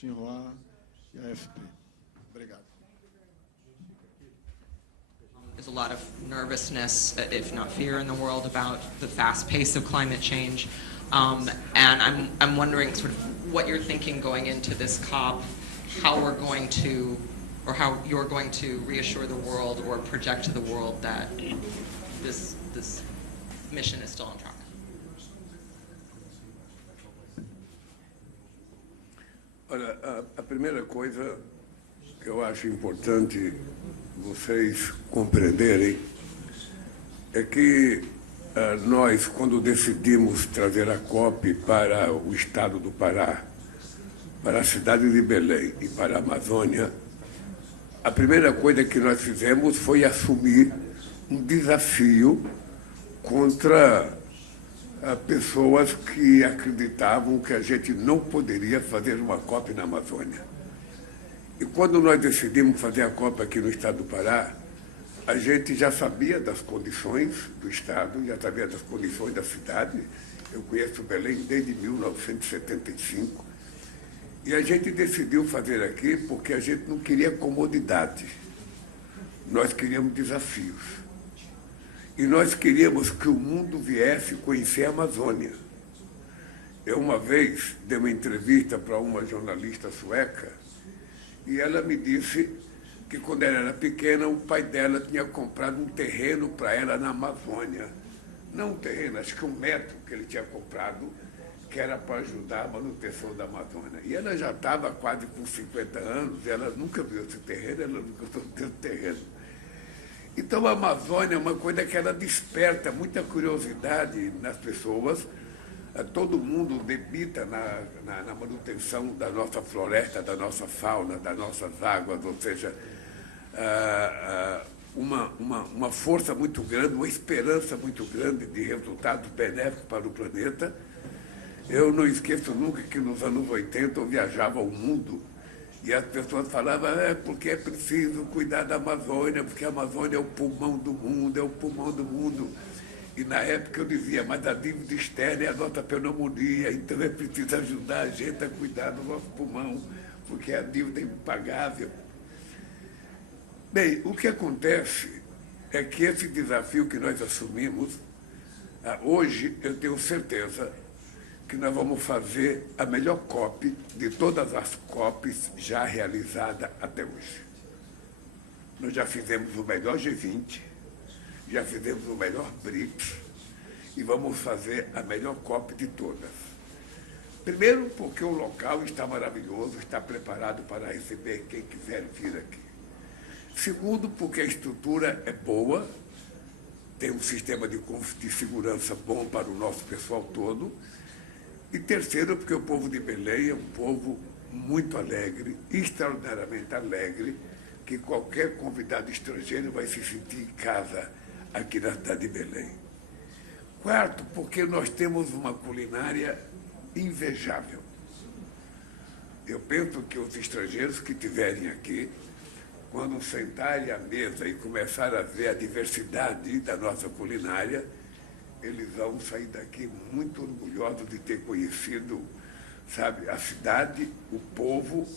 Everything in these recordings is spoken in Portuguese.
Xinhua e a AFP. Obrigado. There's a lot of nervousness, if not fear, in the world about the fast pace of climate change. And I'm wondering sort of what you're thinking going into this COP, how we're going to, or how you're going to reassure the world or project to the world that this mission is still on track. Olha, a primeira coisa que eu acho importante vocês compreenderem é que nós, quando decidimos trazer a COP para o estado do Pará, para a cidade de Belém e para a Amazônia, a primeira coisa que nós fizemos foi assumir um desafio contra pessoas que acreditavam que a gente não poderia fazer uma COP na Amazônia. E quando nós decidimos fazer a COP aqui no estado do Pará, a gente já sabia das condições do estado, já sabia das condições da cidade. Eu conheço Belém desde 1975. E a gente decidiu fazer aqui porque a gente não queria comodidade. Nós queríamos desafios. E nós queríamos que o mundo viesse conhecer a Amazônia. Eu, uma vez, dei uma entrevista para uma jornalista sueca e ela me disse que, quando ela era pequena, o pai dela tinha comprado um terreno para ela na Amazônia. Não um terreno, acho que 1 metro que ele tinha comprado, que era para ajudar a manutenção da Amazônia. E ela já estava quase com 50 anos, ela nunca viu esse terreno, ela nunca viu esse terreno. Então, a Amazônia é uma coisa que ela desperta muita curiosidade nas pessoas. Todo mundo debita na manutenção da nossa floresta, da nossa fauna, das nossas águas, ou seja, uma força muito grande, uma esperança muito grande de resultados benéficos para o planeta. Eu não esqueço nunca que nos anos 80 eu viajava ao mundo e as pessoas falavam porque é preciso cuidar da Amazônia, porque a Amazônia é o pulmão do mundo, é o pulmão do mundo. E na época eu dizia, mas a dívida externa é a nossa pneumonia, então é preciso ajudar a gente a cuidar do nosso pulmão, porque a dívida é impagável. Bem, o que acontece é que esse desafio que nós assumimos, hoje eu tenho certeza que nós vamos fazer a melhor COP de todas as COPs já realizadas até hoje. Nós já fizemos o melhor G20, já fizemos o melhor BRICS e vamos fazer a melhor COP de todas. Primeiro, porque o local está maravilhoso, está preparado para receber quem quiser vir aqui. Segundo, porque a estrutura é boa, tem um sistema de segurança bom para o nosso pessoal todo. E terceiro, porque o povo de Belém é um povo muito alegre, extraordinariamente alegre, que qualquer convidado estrangeiro vai se sentir em casa aqui na cidade de Belém. Quarto, porque nós temos uma culinária invejável. Eu penso que os estrangeiros que estiverem aqui, quando sentarem à mesa e começarem a ver a diversidade da nossa culinária, eles vão sair daqui muito orgulhosos de ter conhecido, sabe, a cidade, o povo,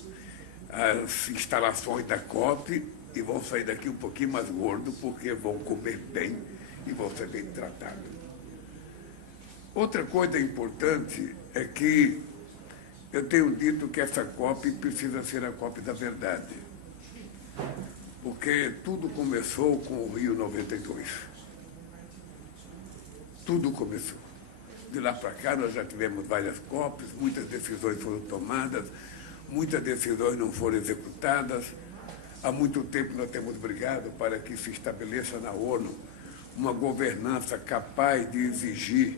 as instalações da COP, e vão sair daqui um pouquinho mais gordos, porque vão comer bem e vão ser bem tratados. Outra coisa importante é que eu tenho dito que essa COP precisa ser a COP da verdade, porque tudo começou com o Rio 92. Tudo começou. De lá para cá, nós já tivemos várias COPs, muitas decisões foram tomadas, muitas decisões não foram executadas. Há muito tempo nós temos brigado para que se estabeleça na ONU uma governança capaz de exigir,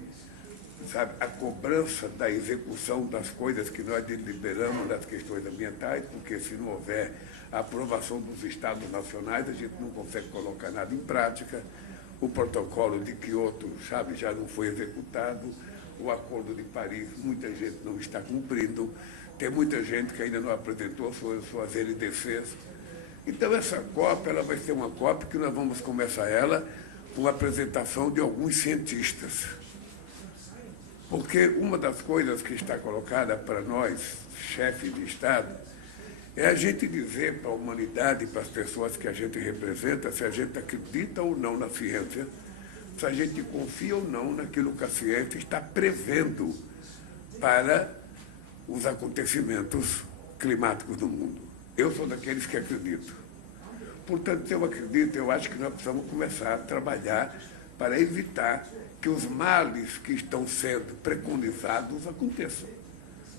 sabe, a cobrança da execução das coisas que nós deliberamos nas questões ambientais, porque se não houver a aprovação dos Estados nacionais, a gente não consegue colocar nada em prática. O protocolo de Kyoto, sabe, já não foi executado. O Acordo de Paris, muita gente não está cumprindo. Tem muita gente que ainda não apresentou suas LDCs. Então, essa COP ela vai ser uma COP que nós vamos começar ela com a apresentação de alguns cientistas. Porque uma das coisas que está colocada para nós, chefes de Estado, é a gente dizer para a humanidade, para as pessoas que a gente representa, se a gente acredita ou não na ciência, se a gente confia ou não naquilo que a ciência está prevendo para os acontecimentos climáticos do mundo. Eu sou daqueles que acredito. Portanto, se eu acredito, eu acho que nós precisamos começar a trabalhar para evitar que os males que estão sendo preconizados aconteçam.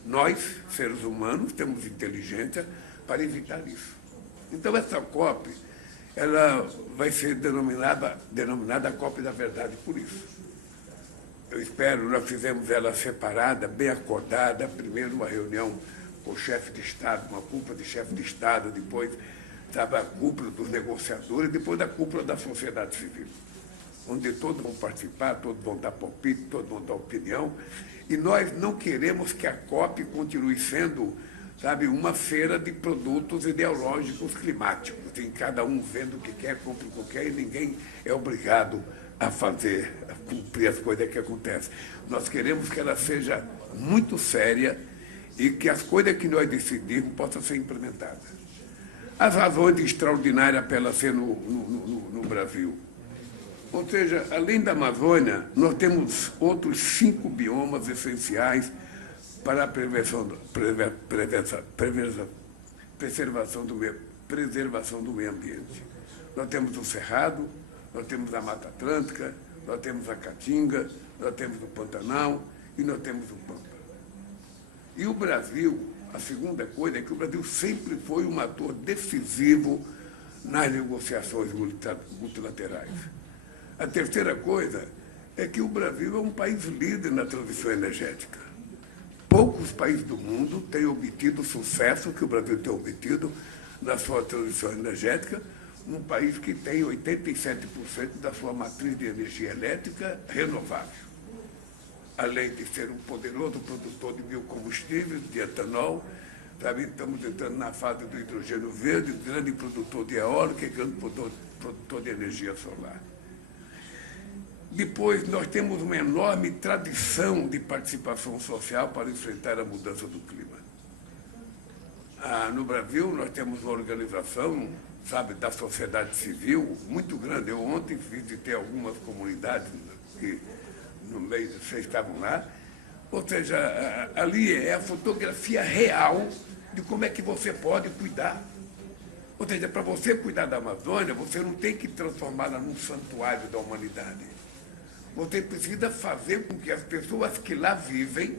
Nós, seres humanos, temos inteligência para evitar isso. Então, essa COP, ela vai ser denominada COP da Verdade por isso. Eu espero, nós fizemos ela separada, bem acordada, primeiro uma reunião com o chefe de Estado, uma cúpula de chefe de Estado, depois estava a cúpula dos negociadores, depois da cúpula da sociedade civil, onde todos vão participar, todos vão dar palpite, todos vão dar opinião, e nós não queremos que a COP continue sendo, uma feira de produtos ideológicos climáticos, em cada um vendo o que quer, compra o que quer, e ninguém é obrigado a cumprir as coisas que acontecem. Nós queremos que ela seja muito séria e que as coisas que nós decidimos possam ser implementadas. As razões extraordinárias para ela ser no Brasil. Ou seja, além da Amazônia, nós temos outros 5 biomas essenciais para a preservação do meio ambiente. Nós temos o Cerrado, nós temos a Mata Atlântica, nós temos a Caatinga, nós temos o Pantanal e nós temos o Pampa. E o Brasil, a segunda coisa é que o Brasil sempre foi um ator decisivo nas negociações multilaterais. A terceira coisa é que o Brasil é um país líder na transição energética. Poucos países do mundo têm obtido o sucesso que o Brasil tem obtido na sua transição energética, um país que tem 87% da sua matriz de energia elétrica renovável. Além de ser um poderoso produtor de biocombustíveis, de etanol, estamos entrando na fase do hidrogênio verde, grande produtor de eólica e grande produtor de energia solar. Depois, nós temos uma enorme tradição de participação social para enfrentar a mudança do clima. No Brasil, nós temos uma organização, da sociedade civil muito grande. Eu ontem visitei algumas comunidades que no meio, vocês estavam lá. Ou seja, ali é a fotografia real de como é que você pode cuidar. Ou seja, para você cuidar da Amazônia, você não tem que transformá-la num santuário da humanidade. Você precisa fazer com que as pessoas que lá vivem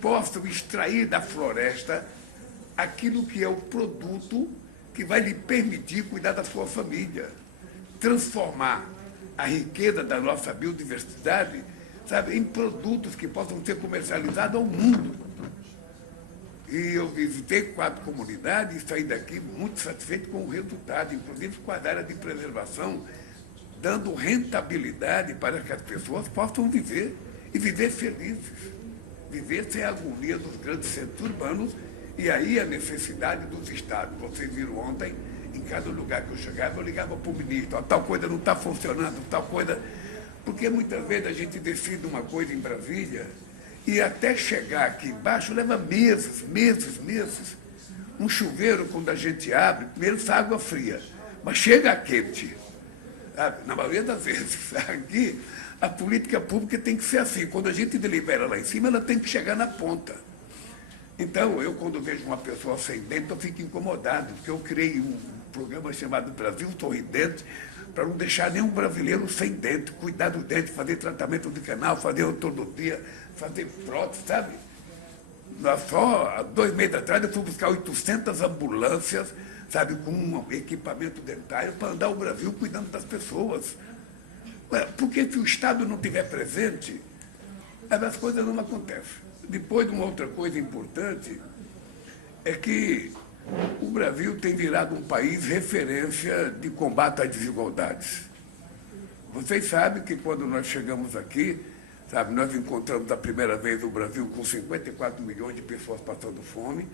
possam extrair da floresta aquilo que é o produto que vai lhe permitir cuidar da sua família, transformar a riqueza da nossa biodiversidade, em produtos que possam ser comercializados ao mundo. E eu visitei 4 comunidades e saí daqui muito satisfeito com o resultado, inclusive com a área de preservação, dando rentabilidade para que as pessoas possam viver e viver felizes, viver sem a agonia dos grandes centros urbanos e aí a necessidade dos estados. Vocês viram ontem, em cada lugar que eu chegava, eu ligava para o ministro, tal coisa não está funcionando, tal coisa... Porque muitas vezes a gente decide uma coisa em Brasília e até chegar aqui embaixo leva meses. Um chuveiro, quando a gente abre, primeiro sai água fria, mas chega quente. Na maioria das vezes, aqui, a política pública tem que ser assim. Quando a gente delibera lá em cima, ela tem que chegar na ponta. Então, eu, quando vejo uma pessoa sem dente, eu fico incomodado, porque eu criei um programa chamado Brasil Sorridente, para não deixar nenhum brasileiro sem dente, cuidar do dente, fazer tratamento de canal, fazer ortodontia, fazer prótese, sabe? Nós só, há 2 meses atrás, eu fui buscar 800 ambulâncias, com um equipamento dentário para andar o Brasil cuidando das pessoas. Porque se o Estado não estiver presente, as coisas não acontecem. Depois, uma outra coisa importante é que o Brasil tem virado um país referência de combate às desigualdades. Vocês sabem que quando nós chegamos aqui, nós encontramos a primeira vez o Brasil com 54 milhões de pessoas passando fome.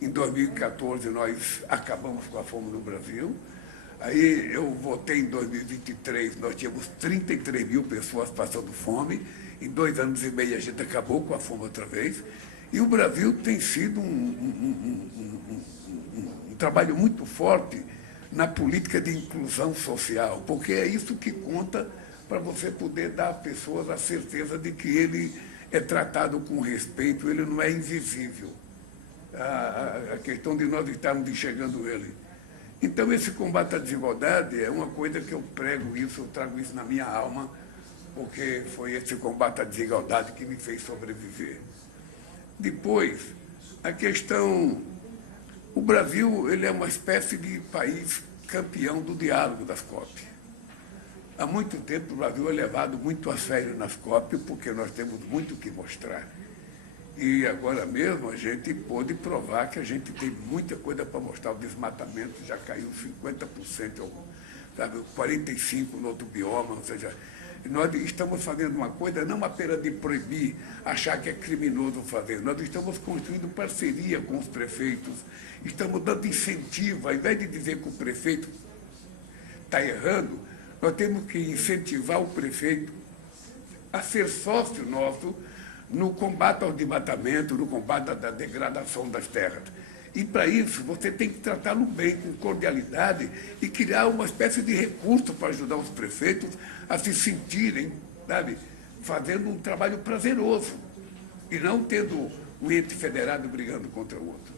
Em 2014, nós acabamos com a fome no Brasil. Aí eu votei em 2023, nós tínhamos 33 mil pessoas passando fome. Em 2 anos e meio a gente acabou com a fome outra vez. E o Brasil tem sido um trabalho muito forte na política de inclusão social, porque é isso que conta para você poder dar às pessoas a certeza de que ele é tratado com respeito, ele não é invisível. A questão de nós estarmos enxergando ele. Então, esse combate à desigualdade é uma coisa que eu prego isso, eu trago isso na minha alma, porque foi esse combate à desigualdade que me fez sobreviver. Depois, a questão... O Brasil ele é uma espécie de país campeão do diálogo das COP. Há muito tempo o Brasil é levado muito a sério nas COP, porque nós temos muito o que mostrar. E agora mesmo a gente pôde provar que a gente tem muita coisa para mostrar. O desmatamento já caiu 50%, sabe, 45% no outro bioma, ou seja, nós estamos fazendo uma coisa não apenas de proibir, achar que é criminoso fazer. Nós estamos construindo parceria com os prefeitos, estamos dando incentivo. Ao invés de dizer que o prefeito está errando, nós temos que incentivar o prefeito a ser sócio nosso no combate ao desmatamento, no combate à degradação das terras. E, para isso, você tem que tratá-lo bem, com cordialidade, e criar uma espécie de recurso para ajudar os prefeitos a se sentirem, sabe, fazendo um trabalho prazeroso, e não tendo um ente federado brigando contra o outro.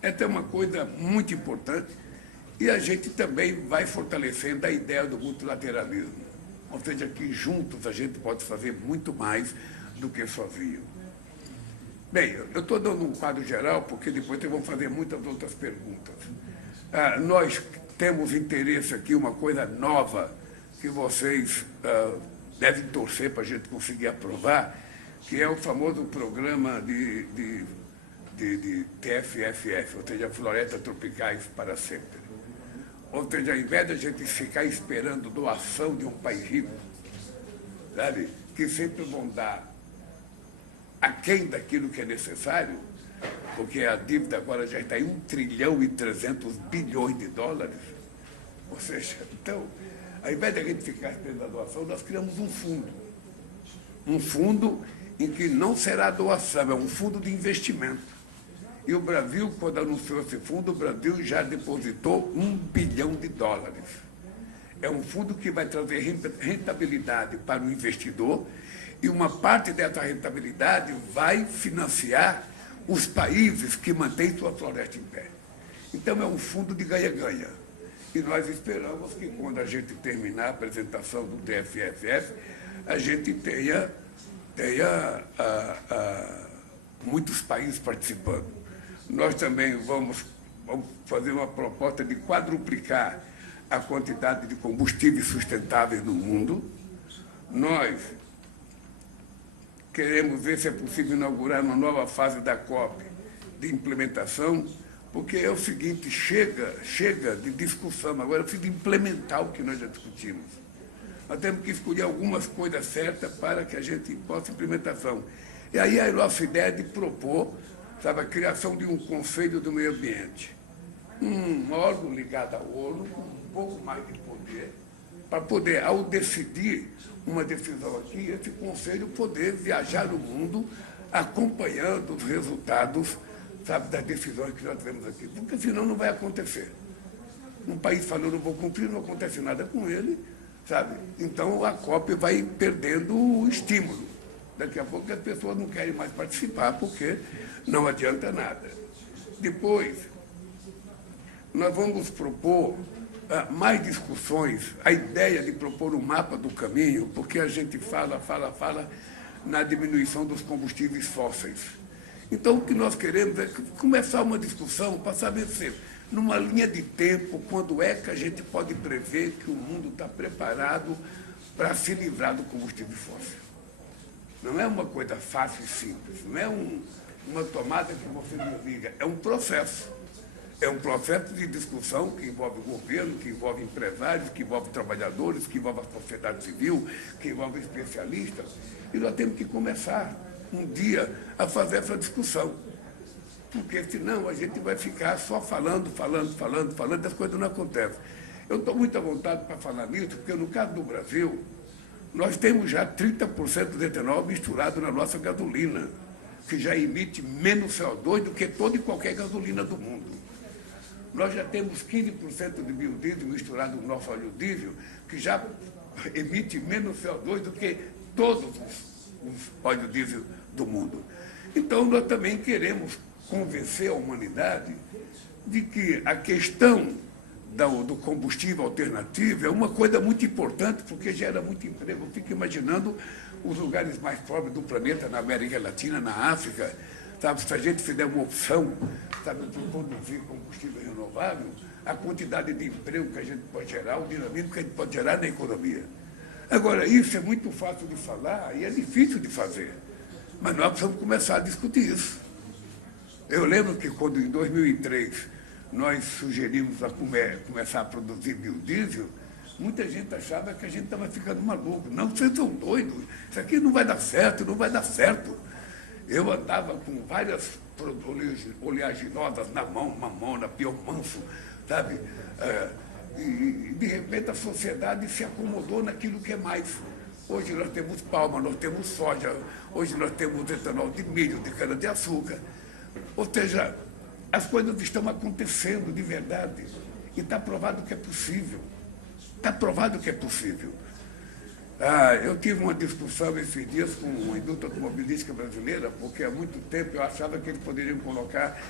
Essa é uma coisa muito importante, e a gente também vai fortalecendo a ideia do multilateralismo. Ou seja, que juntos a gente pode fazer muito mais do que sozinho. Bem, eu estou dando um quadro geral, porque depois eu vou fazer muitas outras perguntas. Nós temos interesse aqui, uma coisa nova, que vocês devem torcer para a gente conseguir aprovar, que é o famoso programa de TFFF, ou seja, Florestas Tropicais para Sempre. Ou seja, ao invés de a gente ficar esperando doação de um país rico, sabe, que sempre vão dar aquém daquilo que é necessário, porque a dívida agora já está em 1 trilhão e 300 bilhões de dólares. Ou seja, então, ao invés de a gente ficar esperando a doação, nós criamos um fundo. Um fundo em que não será doação, é um fundo de investimento. E o Brasil, quando anunciou esse fundo, o Brasil já depositou 1 bilhão de dólares. É um fundo que vai trazer rentabilidade para o investidor, e uma parte dessa rentabilidade vai financiar os países que mantêm sua floresta em pé. Então, é um fundo de ganha-ganha. E nós esperamos que, quando a gente terminar a apresentação do TFFF, a gente tenha muitos países participando. Nós também vamos fazer uma proposta de quadruplicar a quantidade de combustíveis sustentáveis no mundo. Nós queremos ver se é possível inaugurar uma nova fase da COP de implementação, porque é o seguinte, chega de discussão, agora precisa implementar o que nós já discutimos. Nós temos que escolher algumas coisas certas para que a gente possa implementação. E aí a nossa ideia é de propor, sabe, a criação de um Conselho do Meio Ambiente, um órgão ligado ao ONU, com um pouco mais de poder, para poder, ao decidir uma decisão aqui, esse conselho poder viajar no mundo acompanhando os resultados, sabe, das decisões que nós temos aqui. Porque senão não vai acontecer. Um país falando, não vou cumprir, não acontece nada com ele, sabe? Então a COP vai perdendo o estímulo. Daqui a pouco as pessoas não querem mais participar, porque não adianta nada. Depois, nós vamos propor mais discussões, a ideia de propor um mapa do caminho, porque a gente fala na diminuição dos combustíveis fósseis. Então, o que nós queremos é começar uma discussão para saber se, numa linha de tempo, quando é que a gente pode prever que o mundo está preparado para se livrar do combustível fóssil. Não é uma coisa fácil e simples, não é uma tomada que você desliga, é um processo. É um processo de discussão que envolve o governo, que envolve empresários, que envolve trabalhadores, que envolve a sociedade civil, que envolve especialistas. E nós temos que começar um dia a fazer essa discussão. Porque senão a gente vai ficar só falando, e as coisas não acontecem. Eu estou muito à vontade para falar nisso, porque no caso do Brasil, Nós temos já 30% de etanol misturado na nossa gasolina, que já emite menos CO2 do que toda e qualquer gasolina do mundo. Nós já temos 15% de biodiesel misturado no nosso óleo diesel, que já emite menos CO2 do que todos os óleos diesel do mundo. Então, nós também queremos convencer a humanidade de que a questão do combustível alternativo é uma coisa muito importante, porque gera muito emprego. Eu fico imaginando os lugares mais pobres do planeta, na América Latina, na África, sabe? Se a gente fizer uma opção, sabe, de produzir combustível renovável, a quantidade de emprego que a gente pode gerar, o dinamismo que a gente pode gerar na economia. Agora, isso é muito fácil de falar e é difícil de fazer, mas nós precisamos começar a discutir isso. Eu lembro que quando, em 2003, nós sugerimos começar a produzir biodiesel, muita gente achava que a gente estava ficando maluco. Não, vocês são doidos, isso aqui não vai dar certo, não vai dar certo. Eu andava com várias oleaginosas na mão, mamona, pior manso, sabe? E, de repente, a sociedade se acomodou naquilo que é mais. Hoje nós temos palma, nós temos soja, hoje nós temos etanol de milho, de cana-de-açúcar. Ou seja, as coisas estão acontecendo de verdade. E está provado que é possível. Está provado que é possível. Eu tive uma discussão esses dias com uma indústria automobilística brasileira, porque há muito tempo eu achava que eles poderiam colocar,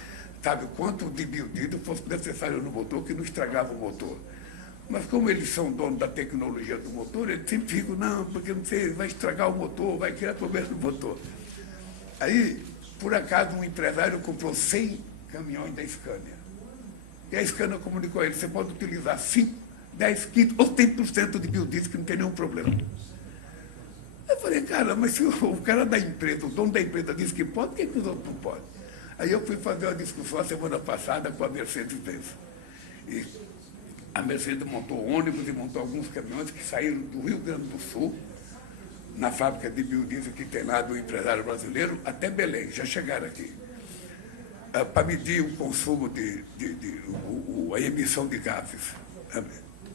sabe, quanto de biodiesel fosse necessário no motor, que não estragava o motor. Mas como eles são donos da tecnologia do motor, eles sempre ficam, não, porque não sei, vai estragar o motor, vai criar problema no motor. Aí, por acaso, um empresário comprou 100 caminhões da Scania. E a Scania comunicou a ele, você pode utilizar 5, 10, 15 ou 100% de biodiesel, que não tem nenhum problema. Eu falei, cara, mas se o cara da empresa, o dono da empresa disse que pode, por que os outros não podem? Aí eu fui fazer uma discussão a semana passada com a Mercedes-Benz. E a Mercedes montou ônibus e montou alguns caminhões que saíram do Rio Grande do Sul, na fábrica de biodiesel que tem lá do empresário brasileiro, até Belém, já chegaram aqui, para medir o consumo a emissão de gases.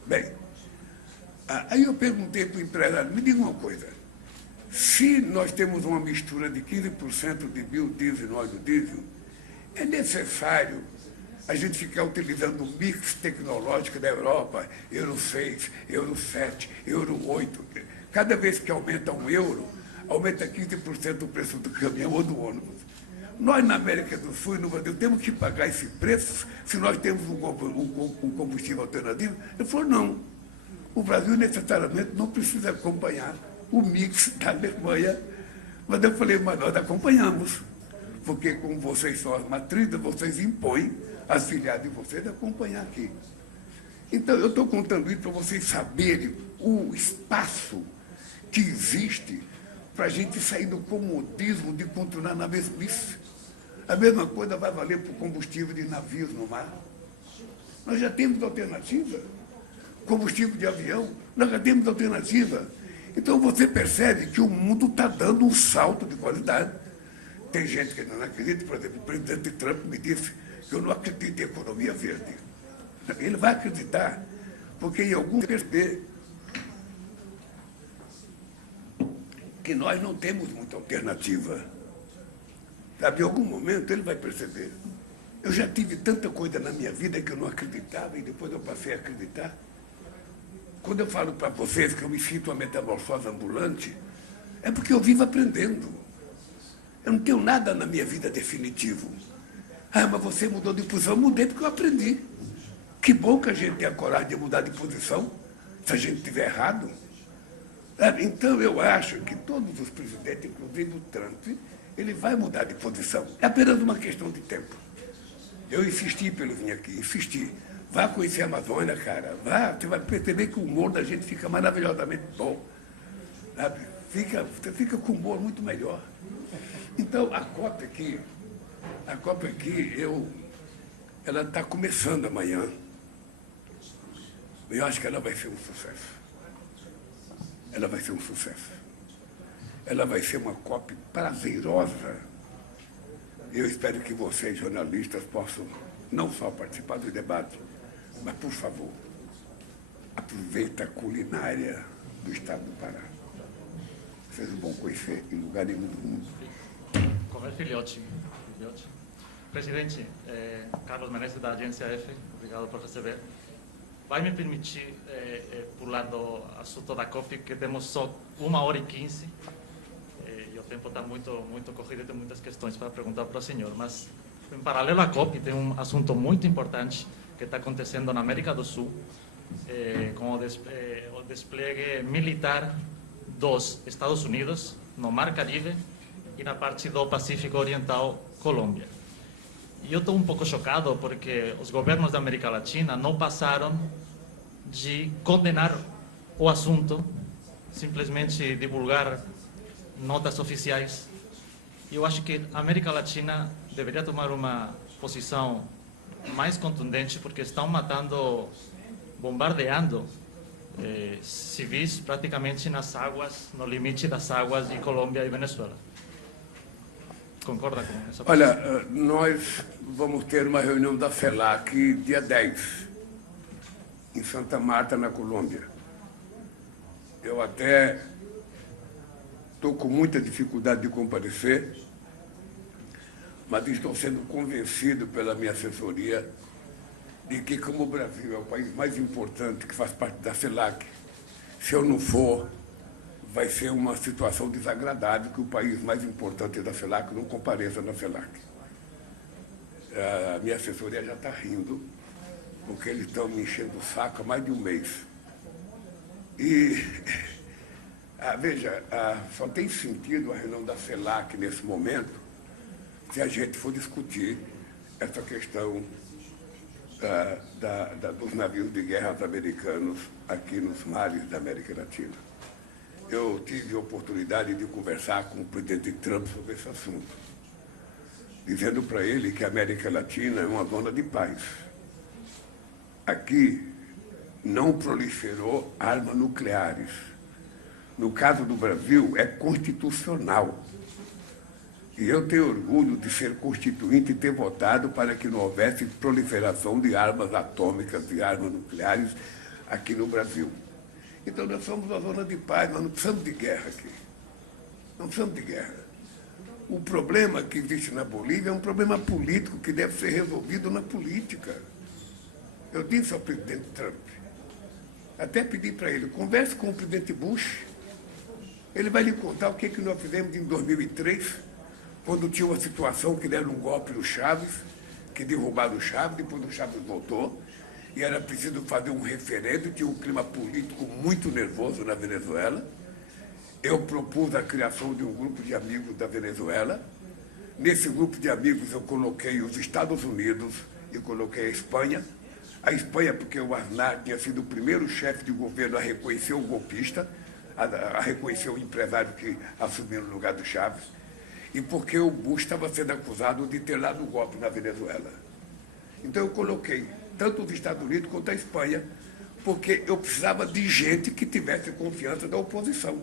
Bem, aí eu perguntei para o empresário, me diga uma coisa, se nós temos uma mistura de 15% de biodiesel no óleo diesel, é necessário a gente ficar utilizando o mix tecnológico da Europa, Euro 6, Euro 7, Euro 8. Cada vez que aumenta €1, aumenta 15% o preço do caminhão ou do ônibus. Nós, na América do Sul e no Brasil, temos que pagar esse preço se nós temos um combustível alternativo? Ele falou, não. O Brasil necessariamente não precisa acompanhar o mix da Alemanha. Mas eu falei, mas nós acompanhamos. Porque como vocês são as matrizes, vocês impõem as filiadas de vocês a acompanhar aqui. Então, eu estou contando isso para vocês saberem o espaço que existe para a gente sair do comodismo de continuar na mesmice. A mesma coisa vai valer para o combustível de navios no mar. Nós já temos alternativa. Combustível de avião, nós já temos alternativa. Então, você percebe que o mundo está dando um salto de qualidade. Tem gente que não acredita, por exemplo, o presidente Trump me disse que eu não acredito em economia verde. Ele vai acreditar, porque em algum perceber que nós não temos muita alternativa. Sabe, em algum momento ele vai perceber. Eu já tive tanta coisa na minha vida que eu não acreditava e depois eu passei a acreditar. Quando eu falo para vocês que eu me sinto uma metamorfose ambulante, é porque eu vivo aprendendo. Eu não tenho nada na minha vida definitivo. Mas você mudou de posição? Eu mudei porque eu aprendi. Que bom que a gente tem a coragem de mudar de posição, se a gente estiver errado. Então, eu acho que todos os presidentes, inclusive o Trump, ele vai mudar de posição. É apenas uma questão de tempo. Eu insisti para ele vir aqui, insisti. Vá conhecer a Amazônia, cara. Vá, você vai perceber que o humor da gente fica maravilhosamente bom. Sabe? Você fica com humor muito melhor. Então, a COP aqui, ela está começando amanhã. Eu acho que ela vai ser um sucesso. Ela vai ser um sucesso. Ela vai ser uma COP prazerosa. Eu espero que vocês, jornalistas, possam não só participar do debate, mas, por favor, aproveita a culinária do estado do Pará. vocês não vão conhecer em lugar nenhum do mundo. Comer filhote. Presidente, Carlos Menezes, da Agência F, obrigado por receber. Vai me permitir, pular do assunto da COP, que temos só 1h15, e o tempo está muito corrido e tem muitas questões para perguntar para o senhor. Mas, em paralelo à COP, tem um assunto muito importante que está acontecendo na América do Sul, com o despliegue militar dos Estados Unidos no Mar Caribe e na parte do Pacífico Oriental, Colômbia. E eu estou um pouco chocado porque os governos da América Latina não passaram de condenar o assunto, simplesmente divulgar notas oficiais. E eu acho que a América Latina deveria tomar uma posição mais contundente, porque estão matando, bombardeando civis praticamente nas águas, no limite das águas de Colômbia e Venezuela. Concorda com essa posição? Olha, nós vamos ter uma reunião da FELAC dia 10, em Santa Marta, na Colômbia. Eu até estou com muita dificuldade de comparecer, mas estou sendo convencido pela minha assessoria de que, como o Brasil é o país mais importante que faz parte da FELAC, se eu não for, vai ser uma situação desagradável que o país mais importante da FELAC não compareça na FELAC. A minha assessoria já está rindo, porque eles estão me enchendo o saco há mais de um mês. E, veja, só tem sentido a reunião da FELAC nesse momento se a gente for discutir essa questão dos navios de guerra americanos aqui nos mares da América Latina. Eu tive a oportunidade de conversar com o presidente Trump sobre esse assunto, dizendo para ele que a América Latina é uma zona de paz. Aqui não proliferou armas nucleares. No caso do Brasil, é constitucional. E eu tenho orgulho de ser constituinte e ter votado para que não houvesse proliferação de armas atômicas, de armas nucleares aqui no Brasil. Então, nós somos uma zona de paz, nós não precisamos de guerra aqui. Não precisamos de guerra. O problema que existe na Bolívia é um problema político que deve ser resolvido na política. Eu disse ao presidente Trump, até pedi para ele, converse com o presidente Bush, ele vai lhe contar o que nós fizemos em 2003, quando tinha uma situação que deram um golpe no Chaves, que derrubaram o Chaves, depois o Chaves voltou, e era preciso fazer um referendo, tinha um clima político muito nervoso na Venezuela. Eu propus a criação de um grupo de amigos da Venezuela. Nesse grupo de amigos eu coloquei os Estados Unidos e coloquei a Espanha. A Espanha, porque o Aznar tinha sido o primeiro chefe de governo a reconhecer o golpista, a reconhecer o empresário que assumiu no lugar do Chaves, e porque o Bush estava sendo acusado de ter dado um golpe na Venezuela. Então eu coloquei tanto os Estados Unidos quanto a Espanha, porque eu precisava de gente que tivesse confiança da oposição.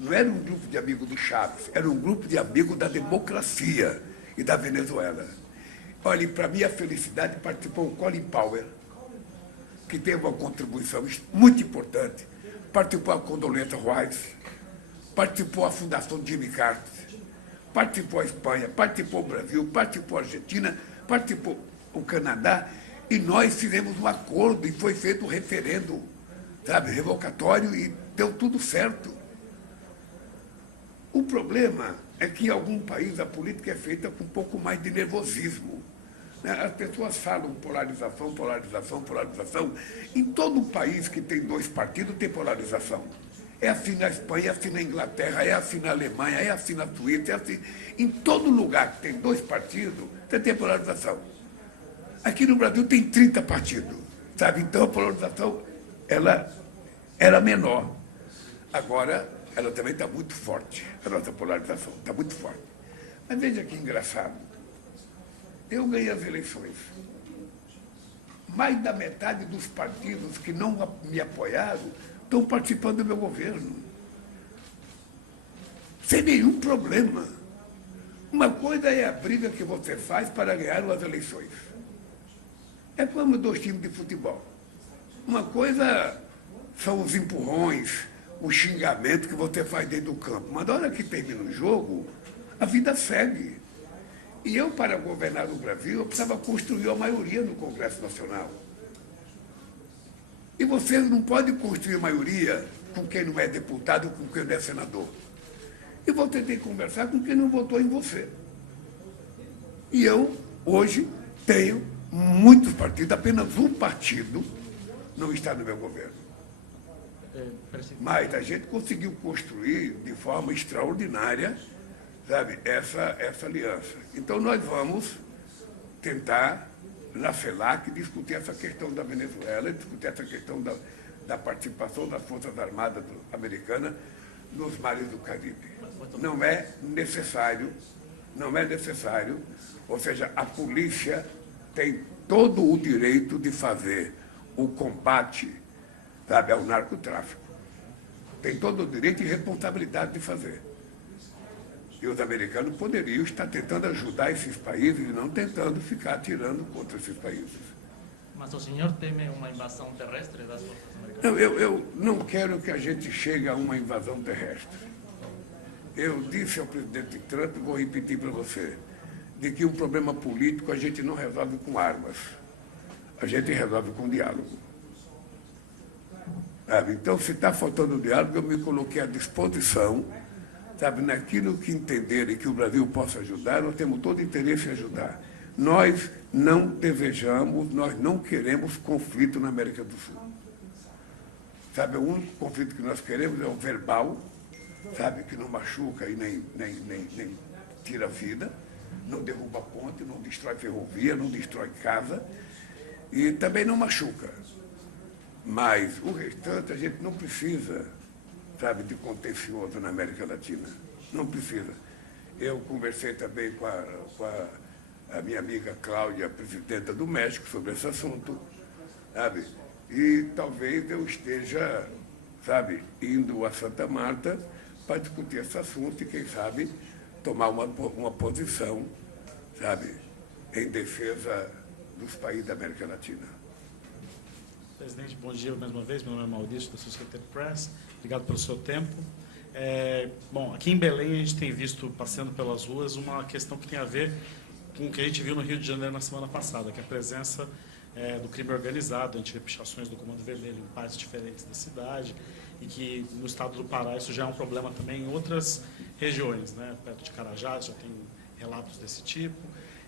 Não era um grupo de amigos do Chaves, era um grupo de amigos da democracia e da Venezuela. Olha, para minha felicidade participou o Colin Powell, que teve uma contribuição muito importante, participou a Condoleezza Rice, participou a Fundação Jimmy Carter, participou a Espanha, participou o Brasil, participou a Argentina, participou o Canadá, e nós fizemos um acordo e foi feito um referendo, sabe, revocatório, e deu tudo certo. O problema é que em algum país a política é feita com um pouco mais de nervosismo. As pessoas falam polarização, polarização, polarização. Em todo país que tem dois partidos tem polarização. É assim na Espanha, é assim na Inglaterra, é assim na Alemanha, é assim na Suíça, é assim. Em todo lugar que tem dois partidos, você tem polarização. Aqui no Brasil tem 30 partidos, sabe? Então a polarização, ela era menor. Agora, ela também está muito forte, a nossa polarização, está muito forte. Mas veja que engraçado. Eu ganhei as eleições. Mais da metade dos partidos que não me apoiaram estão participando do meu governo. Sem nenhum problema. Uma coisa é a briga que você faz para ganhar as eleições. É como dois times de futebol. Uma coisa são os empurrões, o xingamento que você faz dentro do campo. Mas na hora que termina o jogo, a vida segue. E eu, para governar o Brasil, eu precisava construir a maioria no Congresso Nacional. E você não pode construir maioria com quem não é deputado, com quem não é senador. E você tem que conversar com quem não votou em você. E eu, hoje, tenho muitos partidos, apenas um partido não está no meu governo. Mas a gente conseguiu construir de forma extraordinária, sabe, essa aliança. Então nós vamos tentar, na CELAC, discutir essa questão da Venezuela, discutir essa questão da participação das Forças Armadas Americanas nos mares do Caribe. Não é necessário, ou seja, a polícia tem todo o direito de fazer o combate, sabe, ao narcotráfico. Tem todo o direito e responsabilidade de fazer. E os americanos poderiam estar tentando ajudar esses países e não tentando ficar atirando contra esses países. Mas o senhor teme uma invasão terrestre das forças americanas? Não, eu não quero que a gente chegue a uma invasão terrestre. Eu disse ao presidente Trump, vou repetir para você, de que um problema político a gente não resolve com armas. A gente resolve com diálogo. Sabe? Então, se está faltando diálogo, eu me coloquei à disposição, sabe, naquilo que entenderem que o Brasil possa ajudar, nós temos todo interesse em ajudar. Nós não desejamos, nós não queremos conflito na América do Sul. Sabe, o único conflito que nós queremos é o verbal, sabe, que não machuca e nem tira vida, não derruba ponte, não destrói ferrovia, não destrói casa e também não machuca. Mas o restante a gente não precisa, sabe, de contencioso na América Latina. Não precisa. Eu conversei também com a minha amiga Cláudia, presidenta do México, sobre esse assunto, sabe? E talvez eu esteja, sabe, indo a Santa Marta para discutir esse assunto e, quem sabe, tomar uma posição, sabe, em defesa dos países da América Latina. Presidente, bom dia mais uma vez. Meu nome é Maurício, da Associated Press. Obrigado pelo seu tempo. Bom, aqui em Belém a gente tem visto, passeando pelas ruas, uma questão que tem a ver com o que a gente viu no Rio de Janeiro na semana passada, que é a presença do crime organizado, antirrepichações do Comando Vermelho em partes diferentes da cidade, e que no estado do Pará isso já é um problema também em outras regiões, né? Perto de Carajás já tem relatos desse tipo.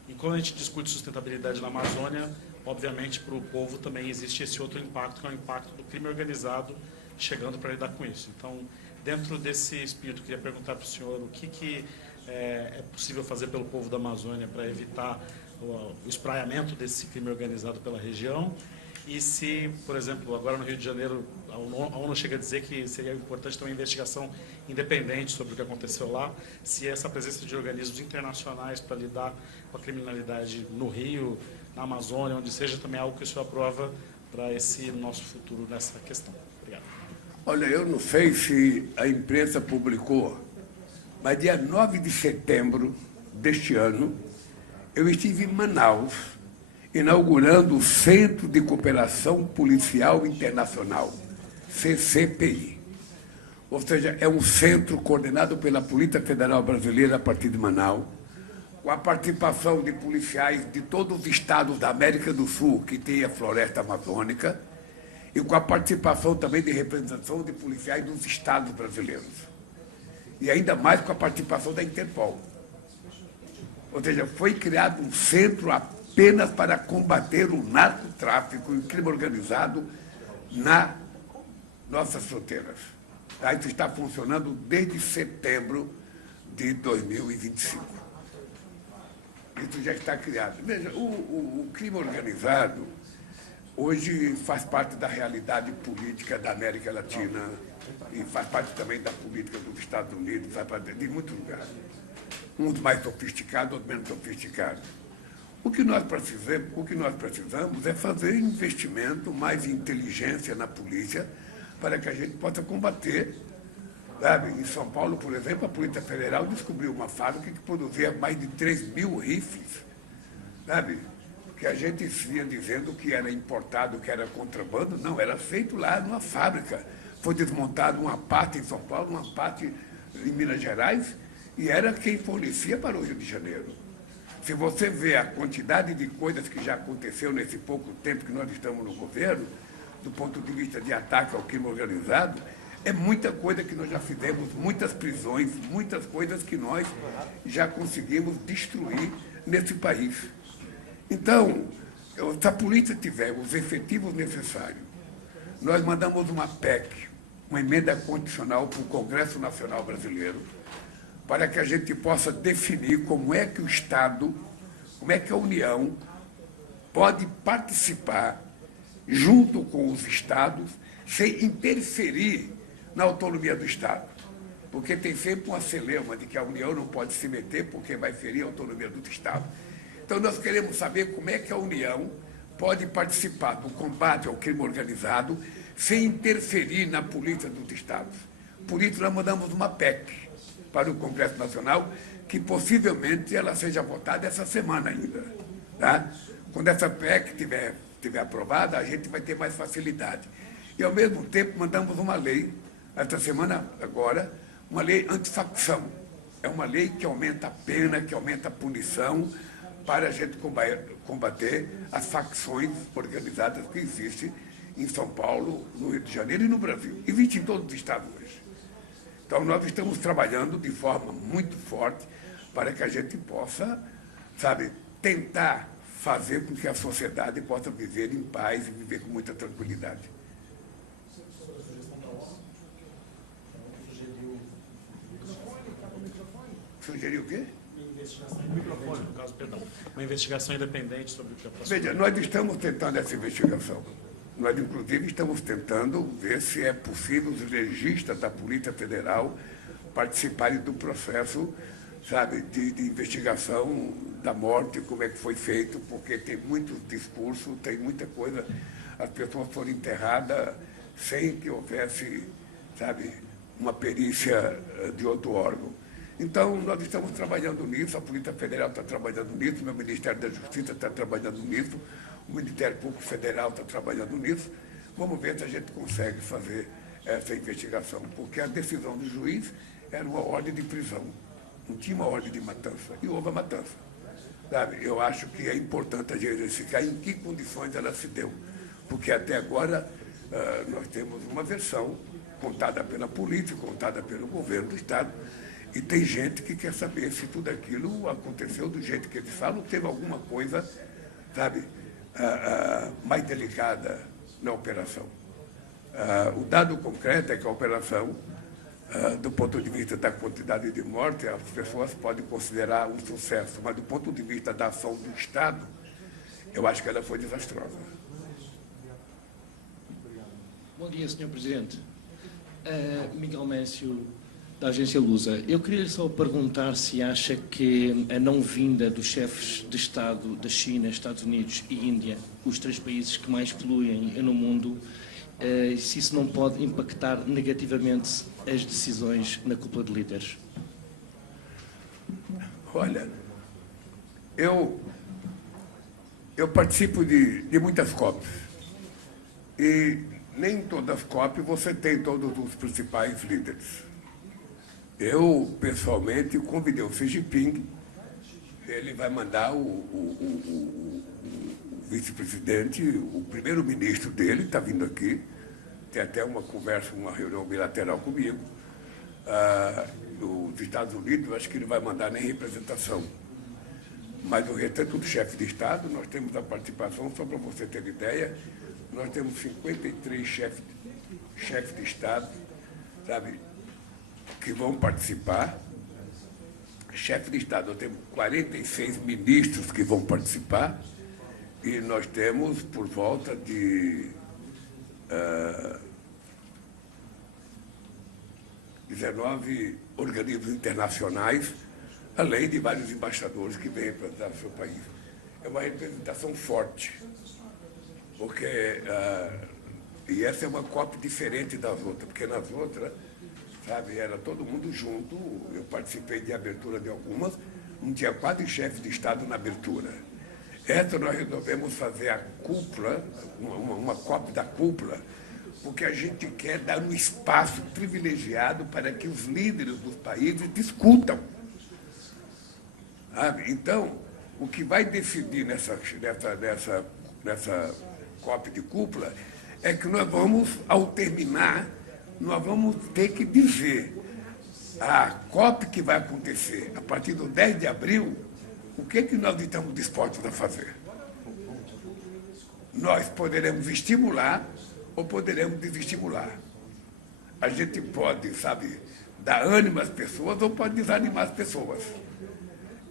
E quando a gente discute sustentabilidade na Amazônia, obviamente para o povo também existe esse outro impacto, que é o impacto do crime organizado chegando para lidar com isso. Então, dentro desse espírito, queria perguntar para o senhor o que é possível fazer pelo povo da Amazônia para evitar o espraiamento desse crime organizado pela região, e se, por exemplo, agora no Rio de Janeiro, a ONU chega a dizer que seria importante ter uma investigação independente sobre o que aconteceu lá, se essa presença de organismos internacionais para lidar com a criminalidade no Rio, na Amazônia, onde seja, também algo que o senhor aprova para esse nosso futuro nessa questão. Obrigado. Olha, eu não sei se a imprensa publicou, mas dia 9 de setembro deste ano, eu estive em Manaus, inaugurando o Centro de Cooperação Policial Internacional, CCPI. Ou seja, é um centro coordenado pela Polícia Federal Brasileira a partir de Manaus, com a participação de policiais de todos os estados da América do Sul que tem a floresta amazônica, e com a participação também de representação de policiais dos estados brasileiros. E ainda mais com a participação da Interpol. Ou seja, foi criado um centro apenas para combater o narcotráfico e o crime organizado nas nossas fronteiras. Isso está funcionando desde setembro de 2025. Isso já está criado. Veja, o crime organizado hoje faz parte da realidade política da América Latina e faz parte também da política dos Estados Unidos, faz parte de muitos lugares. Uns mais sofisticados, outros menos sofisticados. O que nós precisamos é fazer investimento, mais inteligência na polícia, para que a gente possa combater. Sabe? Em São Paulo, por exemplo, a Polícia Federal descobriu uma fábrica que produzia mais de 3.000 rifles. Sabe? Que a gente vinha dizendo que era importado, que era contrabando. Não, era feito lá numa fábrica. foi desmontada uma parte em São Paulo, uma parte em Minas Gerais, e era quem fornecia para o Rio de Janeiro. Se você vê a quantidade de coisas que já aconteceu nesse pouco tempo que nós estamos no governo, do ponto de vista de ataque ao crime organizado, é muita coisa que nós já fizemos, muitas prisões, muitas coisas que nós já conseguimos destruir nesse país. Então, se a polícia tiver os efetivos necessários, nós mandamos uma PEC, uma emenda constitucional para o Congresso Nacional Brasileiro, para que a gente possa definir como é que o Estado, como é que a União pode participar junto com os Estados, sem interferir na autonomia do Estado. Porque tem sempre uma celeuma de que a União não pode se meter porque vai ferir a autonomia do Estado. Então, nós queremos saber como é que a União pode participar do combate ao crime organizado sem interferir na política dos Estados. Por isso, nós mandamos uma PEC para o Congresso Nacional, que possivelmente ela seja votada essa semana ainda. Tá? Quando essa PEC estiver aprovada, a gente vai ter mais facilidade. E, ao mesmo tempo, mandamos uma lei, esta semana agora, uma lei antifacção. É uma lei que aumenta a pena, que aumenta a punição, para a gente combater as facções organizadas que existem em São Paulo, no Rio de Janeiro e no Brasil. Existem em todos os estados hoje. Então, nós estamos trabalhando de forma muito forte para que a gente possa, tentar fazer com que a sociedade possa viver em paz e viver com muita tranquilidade. Sugeriu o quê? Uma investigação independente sobre o que é possível. Veja, nós estamos tentando essa investigação. Nós, inclusive, estamos tentando ver se é possível os legistas da Polícia Federal participarem do processo, de investigação da morte, como é que foi feito, porque tem muitos discursos, tem muita coisa. As pessoas foram enterradas sem que houvesse, uma perícia de outro órgão. Então, nós estamos trabalhando nisso, a Polícia Federal está trabalhando nisso, o meu Ministério da Justiça está trabalhando nisso, o Ministério Público Federal está trabalhando nisso. Vamos ver se a gente consegue fazer essa investigação, porque a decisão do juiz era uma ordem de prisão, não tinha uma ordem de matança, e houve a matança. Eu acho que é importante a gente verificar em que condições ela se deu, porque até agora nós temos uma versão contada pela polícia, contada pelo governo do Estado, e tem gente que quer saber se tudo aquilo aconteceu do jeito que eles falam, teve alguma coisa, mais delicada na operação. O dado concreto é que a operação, do ponto de vista da quantidade de mortes, as pessoas podem considerar um sucesso, mas do ponto de vista da ação do Estado, eu acho que ela foi desastrosa. Bom dia, Sr. Presidente. Miguel Mécio, da agência Lusa. Eu queria só perguntar se acha que a não vinda dos chefes de Estado da China, Estados Unidos e Índia, os 3 países que mais poluem no mundo, se isso não pode impactar negativamente as decisões na cúpula de líderes. Olha, eu participo de muitas COPs e nem em todas as COPs você tem todos os principais líderes. Eu, pessoalmente, convidei o Xi Jinping, ele vai mandar o vice-presidente, o primeiro-ministro dele está vindo aqui, tem até uma conversa, uma reunião bilateral comigo. Os Estados Unidos, acho que ele vai mandar nem representação. Mas o restante do chefe de Estado, nós temos a participação, só para você ter ideia, nós temos 53 chefes de Estado, que vão participar. Chefe de Estado, nós temos 46 ministros que vão participar e nós temos por volta de 19 organismos internacionais, além de vários embaixadores que vêm representar o seu país. É uma representação forte, porque e essa é uma COP diferente das outras, porque nas outras era todo mundo junto, eu participei de abertura de algumas, não tinha quase chefe de Estado na abertura. Essa nós resolvemos fazer a cúpula, uma COP da cúpula, porque a gente quer dar um espaço privilegiado para que os líderes dos países discutam. Sabe? Então, o que vai decidir nessa COP de cúpula é que nós vamos, ao terminar, nós vamos ter que dizer a COP que vai acontecer a partir do 10 de abril, o que nós estamos dispostos a fazer. Nós poderemos estimular ou poderemos desestimular. A gente pode, sabe, dar ânimo às pessoas ou pode desanimar as pessoas.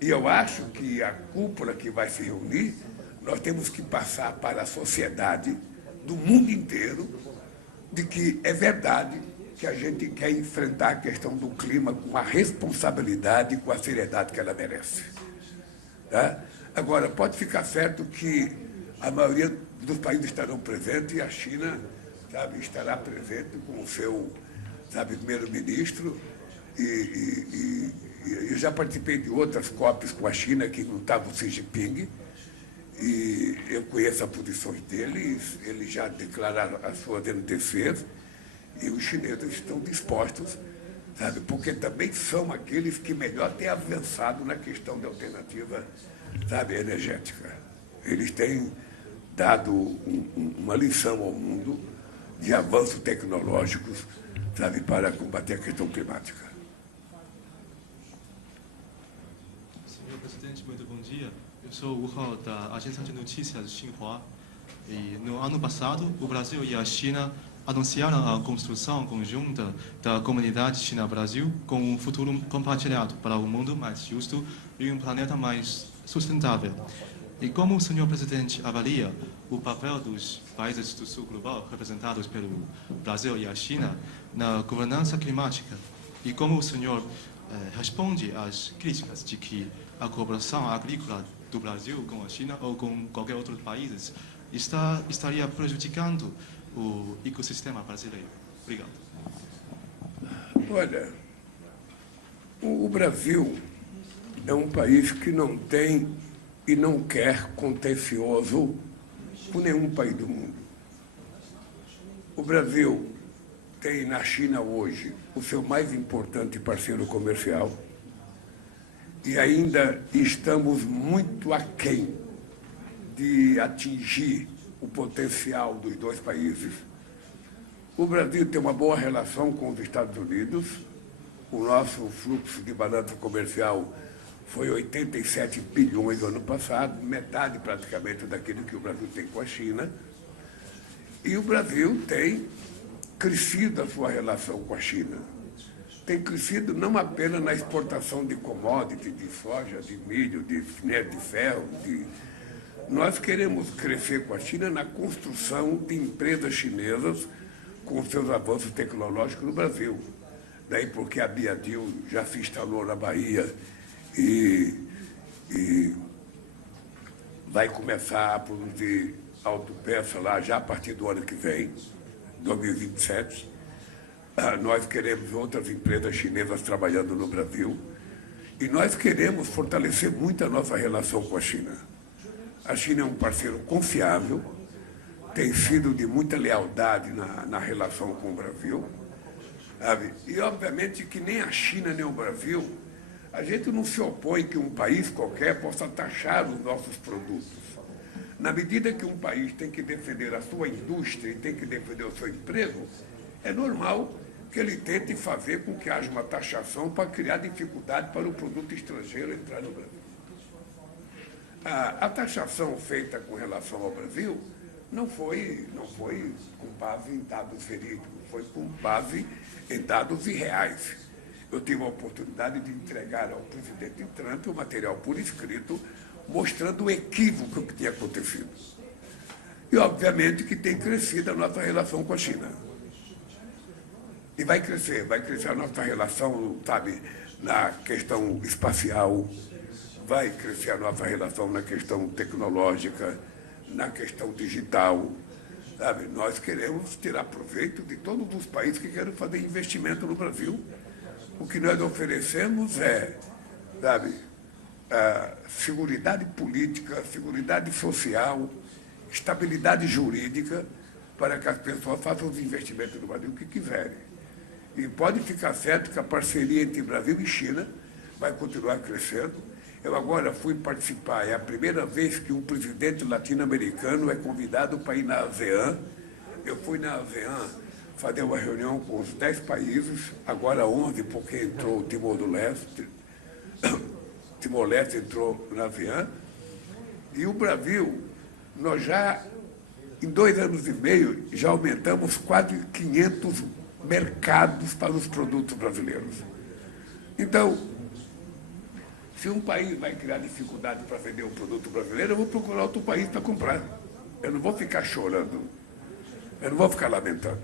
E eu acho que a cúpula que vai se reunir, nós temos que passar para a sociedade do mundo inteiro de que é verdade que a gente quer enfrentar a questão do clima com a responsabilidade e com a seriedade que ela merece. Tá? Agora, pode ficar certo que a maioria dos países estarão presentes e a China, sabe, estará presente com o seu, sabe, primeiro-ministro. E eu já participei de outras COPs com a China, que não estava o Xi Jinping, e eu conheço as posições deles, eles já declararam as suas NDCs, e os chineses estão dispostos, sabe, porque também são aqueles que melhor têm avançado na questão da alternativa, sabe, energética. Eles têm dado uma lição ao mundo de avanços tecnológicos, sabe, para combater a questão climática. Senhor presidente, muito bom dia. Eu sou o Hao, da Agência de Notícias Xinhua. E no ano passado, o Brasil e a China anunciaram a construção conjunta da comunidade China-Brasil com um futuro compartilhado para um mundo mais justo e um planeta mais sustentável. E como o senhor presidente avalia o papel dos países do sul global representados pelo Brasil e a China na governança climática? E como o senhor responde às críticas de que a cooperação agrícola do Brasil com a China ou com qualquer outro país estaria prejudicando o ecossistema brasileiro? Obrigado. Olha, o Brasil é um país que não tem e não quer contencioso com nenhum país do mundo. O Brasil tem na China hoje o seu mais importante parceiro comercial e ainda estamos muito aquém de atingir o potencial dos dois países. O Brasil tem uma boa relação com os Estados Unidos. O nosso fluxo de balança comercial foi 87 bilhões no ano passado, metade praticamente daquilo que o Brasil tem com a China. E o Brasil tem crescido a sua relação com a China. Tem crescido não apenas na exportação de commodities, de soja, de milho, de ferro. Nós queremos crescer com a China na construção de empresas chinesas com seus avanços tecnológicos no Brasil. Daí porque a Biadil já se instalou na Bahia e vai começar a produzir autopeça lá já a partir do ano que vem, 2027. Nós queremos outras empresas chinesas trabalhando no Brasil e nós queremos fortalecer muito a nossa relação com a China. A China é um parceiro confiável, tem sido de muita lealdade na relação com o Brasil, sabe? E, obviamente, que nem a China nem o Brasil, a gente não se opõe que um país qualquer possa taxar os nossos produtos. Na medida que um país tem que defender a sua indústria e tem que defender o seu emprego, é normal que ele tente fazer com que haja uma taxação para criar dificuldade para o produto estrangeiro entrar no Brasil. A taxação feita com relação ao Brasil não foi com base em dados verídicos, foi com base em dados irreais. Eu tive a oportunidade de entregar ao presidente Trump o material por escrito, mostrando o equívoco que tinha acontecido. E, obviamente, que tem crescido a nossa relação com a China. E vai crescer a nossa relação, sabe, na questão espacial, vai crescer a nossa relação na questão tecnológica, na questão digital, sabe? Nós queremos tirar proveito de todos os países que querem fazer investimento no Brasil. O que nós oferecemos é, sabe, seguridade política, seguridade social, estabilidade jurídica, para que as pessoas façam os investimentos no Brasil que quiserem. E pode ficar certo que a parceria entre Brasil e China vai continuar crescendo. Eu agora fui participar, é a primeira vez que um presidente latino-americano é convidado para ir na ASEAN. Eu fui na ASEAN fazer uma reunião com os 10 países, agora 11, porque entrou o Timor-Leste. Timor-Leste entrou na ASEAN. E o Brasil, nós já, em 2 anos e meio, já aumentamos quase 500 mercados para os produtos brasileiros. Então, se um país vai criar dificuldade para vender um produto brasileiro, eu vou procurar outro país para comprar. Eu não vou ficar chorando, eu não vou ficar lamentando.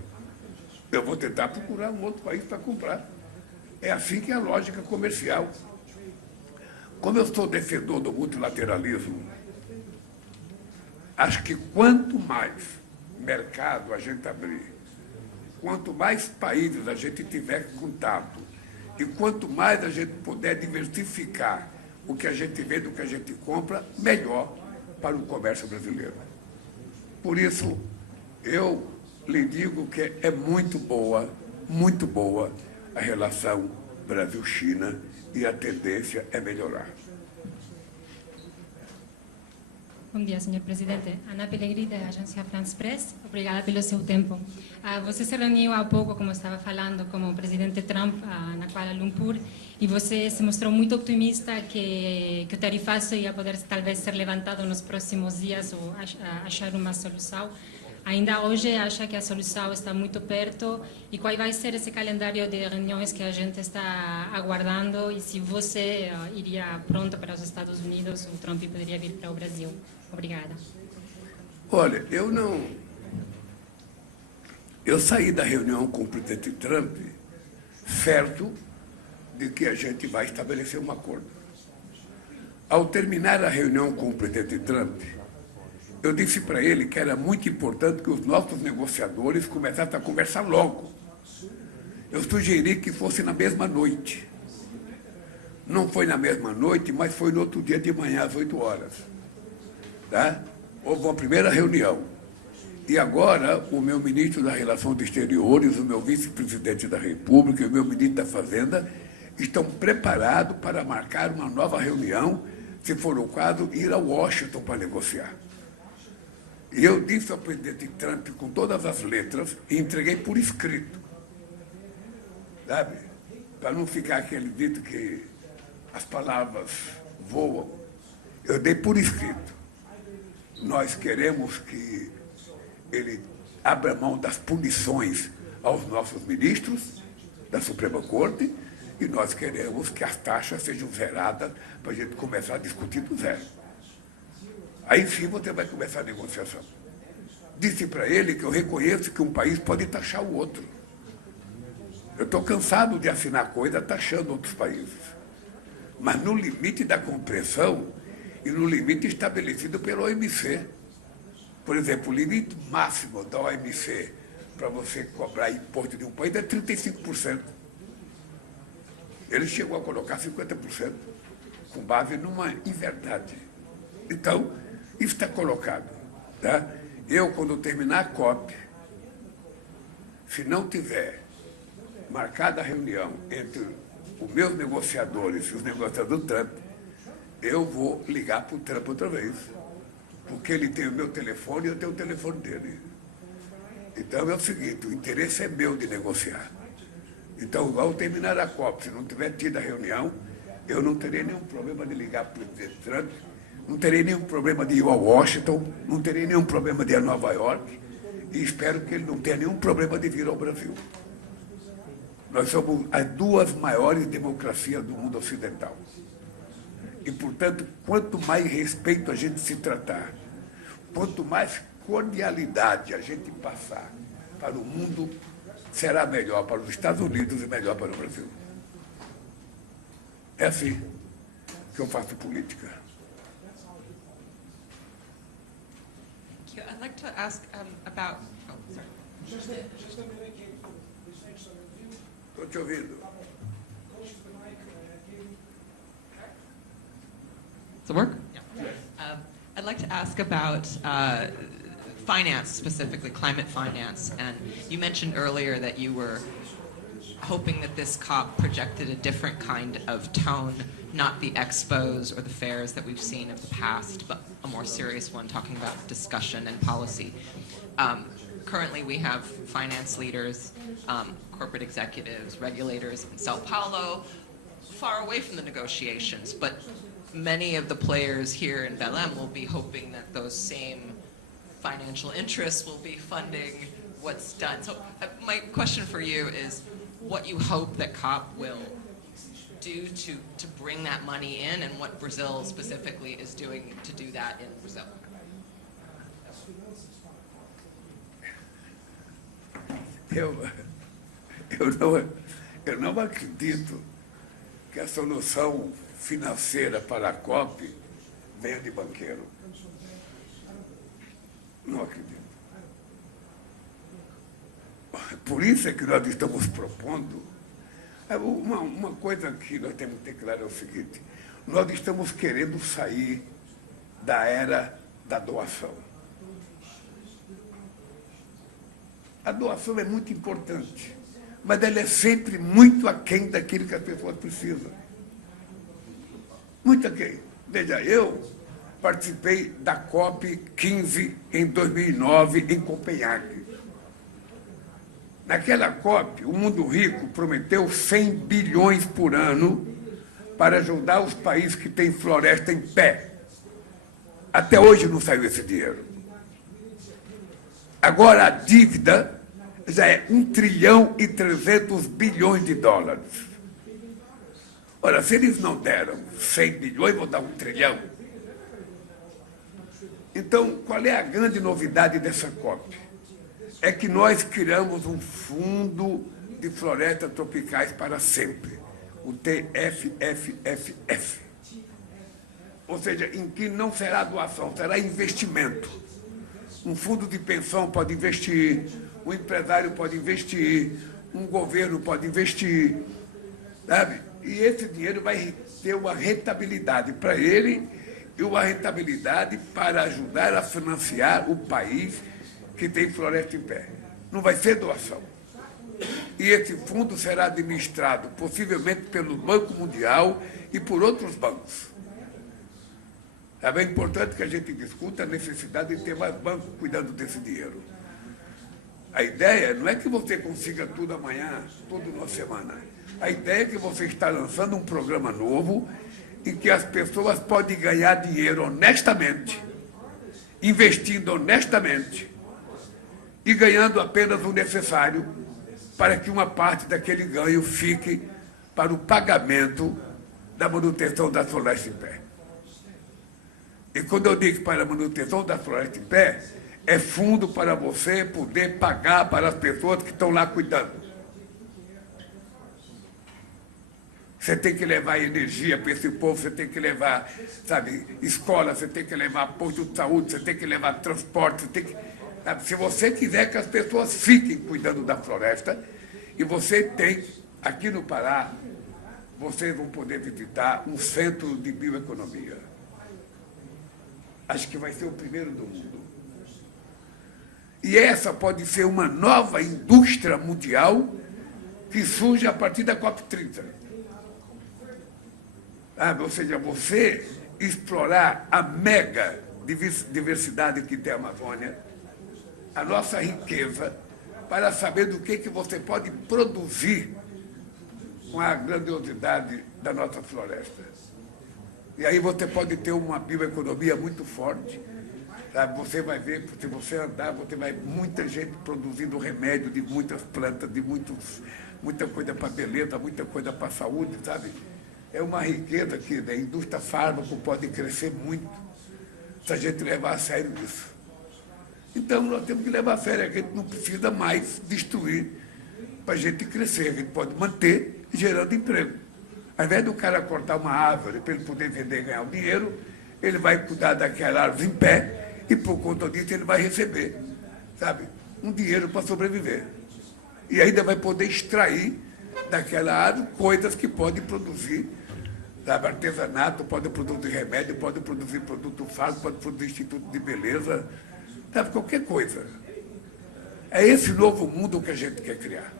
Eu vou tentar procurar um outro país para comprar. É assim que é a lógica comercial. Como eu sou defensor do multilateralismo, acho que quanto mais mercado a gente abrir, quanto mais países a gente tiver contato e quanto mais a gente puder diversificar o que a gente vende, o que a gente compra, melhor para o comércio brasileiro. Por isso, eu lhe digo que é muito boa a relação Brasil-China e a tendência é melhorar. Bom dia, senhor presidente. Ana Pellegrini, da agência France Press. Obrigada pelo seu tempo. Você se reuniu há pouco, como estava falando, com o presidente Trump na Kuala Lumpur e você se mostrou muito otimista que o tarifaço ia poder talvez ser levantado nos próximos dias ou achar uma solução. Ainda hoje acha que a solução está muito perto e qual vai ser esse calendário de reuniões que a gente está aguardando e se você iria pronto para os Estados Unidos ou Trump poderia vir para o Brasil? Obrigada. Olha, eu saí da reunião com o presidente Trump certo de que a gente vai estabelecer um acordo. Ao terminar a reunião com o presidente Trump, eu disse para ele que era muito importante que os nossos negociadores começassem a conversar logo. Eu sugeri que fosse na mesma noite. Não foi na mesma noite, mas foi no outro dia de manhã, às 8 horas. Tá? Houve uma primeira reunião. E agora, o meu ministro das Relações Exteriores, o meu vice-presidente da República e o meu ministro da Fazenda estão preparados para marcar uma nova reunião, se for o caso, ir a Washington para negociar. E eu disse ao presidente Trump, com todas as letras, e entreguei por escrito, sabe? Para não ficar aquele dito que as palavras voam. Eu dei por escrito. Nós queremos que ele abra mão das punições aos nossos ministros da Suprema Corte e nós queremos que as taxas sejam zeradas para a gente começar a discutir do zero. Aí sim você vai começar a negociação. Disse para ele que eu reconheço que um país pode taxar o outro. Eu estou cansado de assinar coisa taxando outros países. Mas no limite da compreensão e no limite estabelecido pela OMC. Por exemplo, o limite máximo da OMC para você cobrar imposto de um país é 35%. Ele chegou a colocar 50%, com base numa inverdade. Então, isso está colocado. Tá? Eu, quando terminar a COP, se não tiver marcada a reunião entre os meus negociadores e os negociadores do Trump, eu vou ligar para o Trump outra vez. Porque ele tem o meu telefone e eu tenho o telefone dele. Então é o seguinte, o interesse é meu de negociar. Então, ao terminar a COP, se não tiver tido a reunião, eu não terei nenhum problema de ligar para o presidente Trump, não terei nenhum problema de ir a Washington, não terei nenhum problema de ir a Nova York, e espero que ele não tenha nenhum problema de vir ao Brasil. Nós somos as 2 maiores democracias do mundo ocidental. E, portanto, quanto mais respeito a gente se tratar, quanto mais cordialidade a gente passar para o mundo, será melhor para os Estados Unidos e melhor para o Brasil. É assim que eu faço política. I'd like to ask about... Oh, sorry. Estou te ouvindo. Does it work? Yeah. I'd like to ask about finance, specifically climate finance. And you mentioned earlier that you were hoping that this COP projected a different kind of tone, not the expos or the fairs that we've seen of the past, but a more serious one talking about discussion and policy. Currently, we have finance leaders, corporate executives, regulators in Sao Paulo, far away from the negotiations, but many of the players here in Belém will be hoping that those same financial interests will be funding what's done. So my question for you is what you hope that COP will do to bring that money in, and what Brazil specifically is doing to do that in Brazil. Eu não acredito que a solução financeira para a COP venha de banqueiro. Não acredito. Por isso é que nós estamos propondo. Uma coisa que nós temos que ter claro é o seguinte: nós estamos querendo sair da era da doação. A doação é muito importante, mas ela é sempre muito aquém daquilo que as pessoas precisam. Muito aquém. Veja, eu participei da COP 15 em 2009 em Copenhague. Naquela COP, o mundo rico prometeu 100 bilhões por ano para ajudar os países que têm floresta em pé. Até hoje não saiu esse dinheiro. Agora a dívida já é 1 trilhão e 300 bilhões de dólares. Ora, se eles não deram 100 bilhões, vão dar 1 trilhão. Então, qual é a grande novidade dessa COP? É que nós criamos um fundo de florestas tropicais para sempre, o TFFFF. Ou seja, em que não será doação, será investimento. Um fundo de pensão pode investir, um empresário pode investir, um governo pode investir, sabe? E esse dinheiro vai ter uma rentabilidade para ele e uma rentabilidade para ajudar a financiar o país que tem floresta em pé. Não vai ser doação. E esse fundo será administrado possivelmente pelo Banco Mundial e por outros bancos. É bem importante que a gente discuta a necessidade de ter mais bancos cuidando desse dinheiro. A ideia não é que você consiga tudo amanhã, tudo numa semana. A ideia é que você está lançando um programa novo em que as pessoas podem ganhar dinheiro honestamente, investindo honestamente e ganhando apenas o necessário para que uma parte daquele ganho fique para o pagamento da manutenção da floresta em pé. E quando eu digo para a manutenção da floresta em pé, é fundo para você poder pagar para as pessoas que estão lá cuidando. Você tem que levar energia para esse povo, você tem que levar, sabe, escola, você tem que levar posto de saúde, você tem que levar transporte, você tem que, sabe, se você quiser que as pessoas fiquem cuidando da floresta, e você tem, aqui no Pará, vocês vão poder visitar um centro de bioeconomia. Acho que vai ser o primeiro do mundo. E essa pode ser uma nova indústria mundial que surge a partir da COP30. Ou seja, você explorar a mega diversidade que tem a Amazônia, a nossa riqueza, para saber do que você pode produzir com a grandiosidade da nossa floresta. E aí você pode ter uma bioeconomia muito forte. Sabe? Você vai ver, se você andar, você vai ver muita gente produzindo remédio de muitas plantas, de muita coisa para beleza, muita coisa para saúde, sabe? É uma riqueza que a indústria fármaco pode crescer muito se a gente levar a sério isso. Então, nós temos que levar a sério, a gente não precisa mais destruir para a gente crescer, a gente pode manter gerando emprego. Ao invés do cara cortar uma árvore para ele poder vender e ganhar o dinheiro, ele vai cuidar daquela árvore em pé e, por conta disso, ele vai receber, sabe, um dinheiro para sobreviver. E ainda vai poder extrair daquela árvore coisas que podem produzir, sabe, artesanato, pode produzir remédio, pode produzir produto fármaco, pode produzir instituto de beleza, sabe, qualquer coisa. É esse novo mundo que a gente quer criar.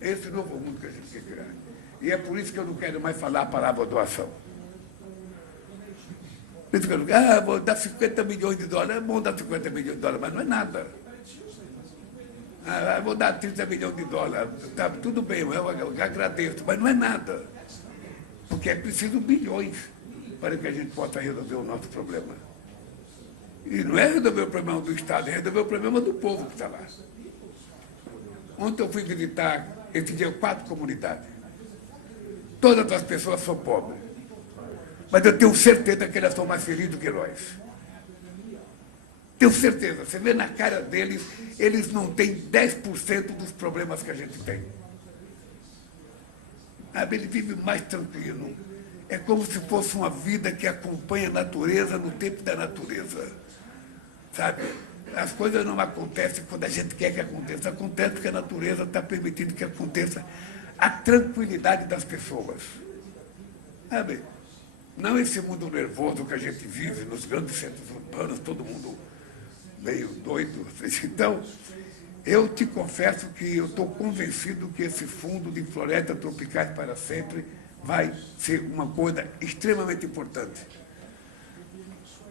É esse novo mundo que a gente quer criar. E é por isso que eu não quero mais falar a palavra doação. Por isso que eu não vou dar 50 milhões de dólares. É bom dar 50 milhões de dólares, mas não é nada. Vou dar 30 milhões de dólares. Tá, tudo bem, eu agradeço, mas não é nada. Porque é preciso bilhões para que a gente possa resolver o nosso problema. E não é resolver o problema do Estado, é resolver o problema do povo que está lá. Ontem eu fui visitar, esse dia, 4 comunidades. Todas as pessoas são pobres. Mas eu tenho certeza que elas são mais felizes do que nós. Tenho certeza. Você vê na cara deles, eles não têm 10% dos problemas que a gente tem. Eles vivem mais tranquilo. É como se fosse uma vida que acompanha a natureza no tempo da natureza. Sabe? As coisas não acontecem quando a gente quer que aconteça. Acontece porque a natureza está permitindo que aconteça a tranquilidade das pessoas. Sabe? Não esse mundo nervoso que a gente vive nos grandes centros urbanos, todo mundo meio doido. Então, eu te confesso que eu estou convencido que esse fundo de florestas tropicais para sempre vai ser uma coisa extremamente importante.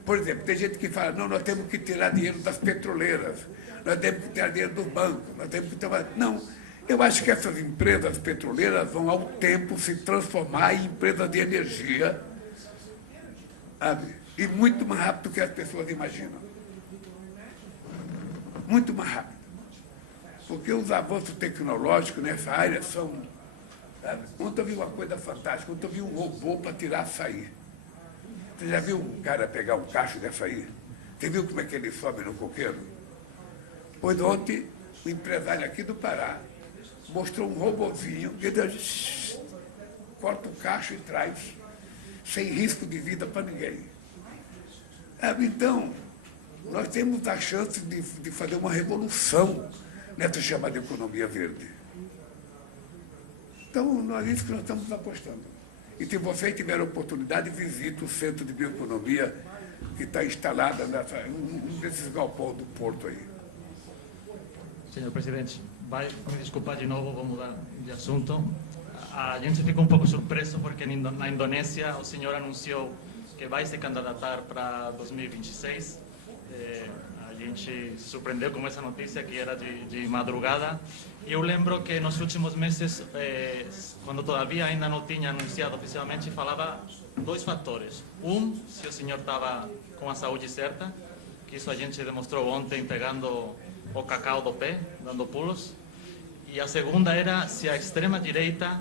Por exemplo, tem gente que fala, não, nós temos que tirar dinheiro das petroleiras, nós temos que tirar dinheiro dos bancos, nós temos que tirar... Não, eu acho que essas empresas petroleiras vão, ao tempo, se transformar em empresas de energia, sabe? E muito mais rápido do que as pessoas imaginam. Muito mais rápido. Porque os avanços tecnológicos nessa área são... Sabe? Ontem eu vi uma coisa fantástica, ontem eu vi um robô para tirar açaí. Você já viu um cara pegar um cacho de açaí? Você viu como é que ele sobe no coqueiro? Pois ontem, um empresário aqui do Pará mostrou um robozinho que corta o cacho e traz, sem risco de vida para ninguém. Então, nós temos a chance de fazer uma revolução nessa chamada economia verde. Então, é isso que nós estamos apostando. E se vocês tiverem oportunidade, visite o Centro de Bioeconomia que está instalado num desses galpões do Porto aí. Senhor Presidente, vai me desculpar de novo, vou mudar de assunto. A gente ficou um pouco surpreso porque na Indonésia o senhor anunciou que vai se candidatar para 2026. A gente se surpreendeu com essa notícia que era de madrugada. E eu lembro que nos últimos meses, quando todavia ainda não tinha anunciado oficialmente, falava 2 fatores. Se o senhor estava com a saúde certa, que isso a gente demonstrou ontem pegando o cacau do pé, dando pulos. E a segunda era se a extrema-direita,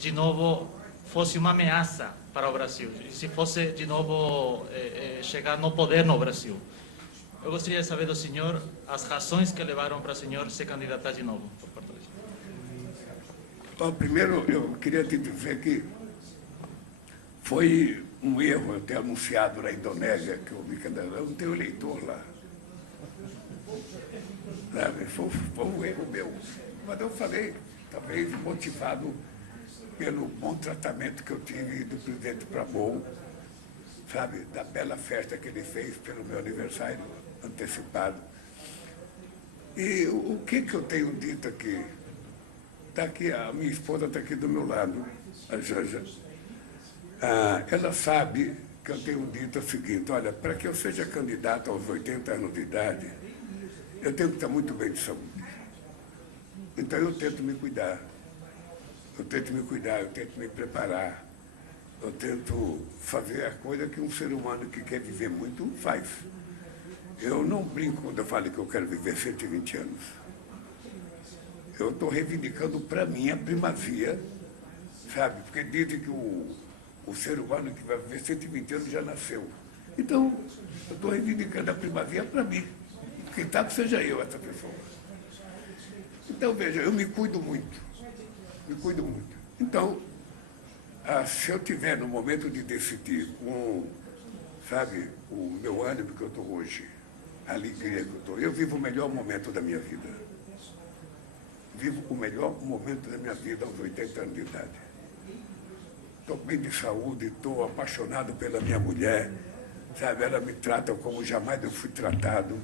de novo, fosse uma ameaça para o Brasil, e se fosse, de novo, chegar no poder no Brasil. Eu gostaria de saber do senhor as razões que levaram para o senhor se candidatar de novo por parte do senhor. Bom, primeiro, eu queria te dizer que foi um erro eu ter anunciado na Indonésia que eu me candidatei. Eu não tenho eleitor lá. Sabe? Foi um erro meu. Mas eu falei, talvez motivado pelo bom tratamento que eu tive do presidente Prabowo, sabe? Da bela festa que ele fez pelo meu aniversário antecipado. E o que eu tenho dito aqui? Está aqui, a minha esposa está aqui do meu lado, a Janja. Ela sabe que eu tenho dito o seguinte, olha, para que eu seja candidato aos 80 anos de idade, eu tenho que estar muito bem de saúde. Então eu tento me cuidar. Eu tento me preparar. Eu tento fazer a coisa que um ser humano que quer viver muito faz. Eu não brinco quando eu falo que eu quero viver 120 anos. Eu estou reivindicando para mim a primazia, sabe? Porque dizem que o ser humano que vai viver 120 anos já nasceu. Então, eu estou reivindicando a primazia para mim. Quem sabe seja eu essa pessoa. Então, veja, eu me cuido muito. Me cuido muito. Então, se eu tiver no momento de decidir com, sabe, o meu ânimo que eu estou hoje, a alegria que eu estou, eu vivo o melhor momento da minha vida. Vivo o melhor momento da minha vida aos 80 anos de idade. Estou bem de saúde, estou apaixonado pela minha mulher, sabe? Ela me trata como jamais eu fui tratado.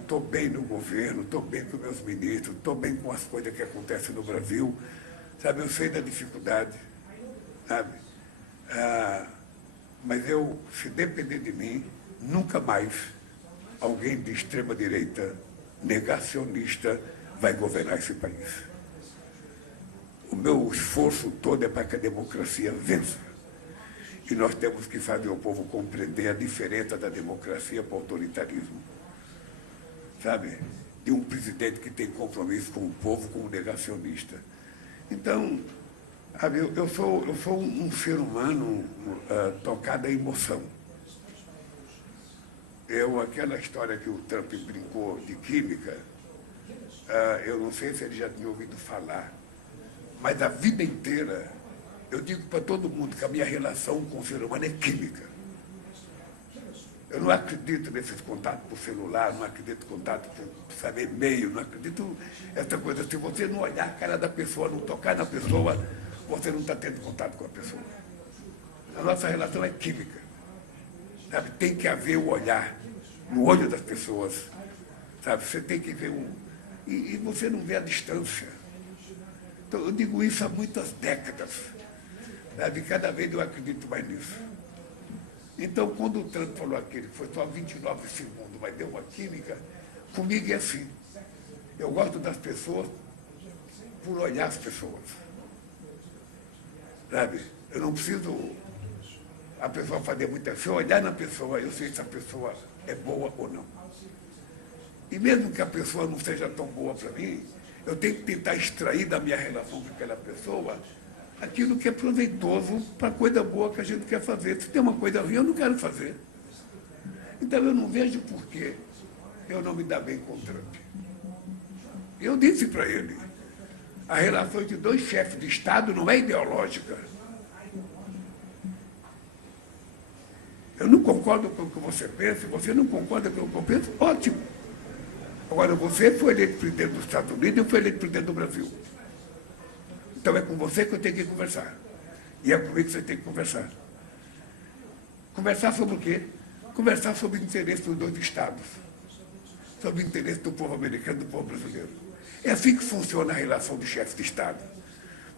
Estou bem no governo, estou bem com meus ministros, estou bem com as coisas que acontecem no Brasil, sabe? Eu sei da dificuldade, sabe? Mas eu, se depender de mim, nunca mais alguém de extrema-direita, negacionista, vai governar esse país. O meu esforço todo é para que a democracia vença. E nós temos que fazer o povo compreender a diferença da democracia para o autoritarismo. Sabe? De um presidente que tem compromisso com o povo, como negacionista. Então, sabe, eu sou um ser humano tocado à emoção. Aquela história que o Trump brincou de química, eu não sei se ele já tinha ouvido falar, mas a vida inteira eu digo para todo mundo que a minha relação com o ser humano é química. Eu não acredito nesses contatos por celular, não acredito em contato por saber e-mail, não acredito essa coisa. Se você não olhar a cara da pessoa, não tocar na pessoa, você não está tendo contato com a pessoa. A nossa relação é química. Sabe? Tem que haver o olhar no olho das pessoas. Sabe? Você tem que ver e você não vê a distância. Então, eu digo isso há muitas décadas. Sabe? Cada vez eu acredito mais nisso. Então, quando o Trump falou aquele que foi só 29 segundos, mas deu uma química, comigo é assim. Eu gosto das pessoas por olhar as pessoas. Sabe? Eu não preciso a pessoa fazer muita... Se eu olhar na pessoa, eu sei se a pessoa é boa ou não. E mesmo que a pessoa não seja tão boa para mim, eu tenho que tentar extrair da minha relação com aquela pessoa aquilo que é proveitoso para a coisa boa que a gente quer fazer. Se tem uma coisa ruim, eu não quero fazer. Então, eu não vejo por que eu não me dar bem com o Trump. Eu disse para ele, a relação entre dois chefes de Estado não é ideológica. Eu não concordo com o que você pensa, você não concorda com o que eu penso, ótimo. Agora, você foi eleito presidente dos Estados Unidos e eu fui eleito presidente do Brasil. Então, é com você que eu tenho que conversar. E é comigo que você tem que conversar. Conversar sobre o quê? Conversar sobre o interesse dos dois Estados. Sobre o interesse do povo americano e do povo brasileiro. É assim que funciona a relação de chefes de Estado.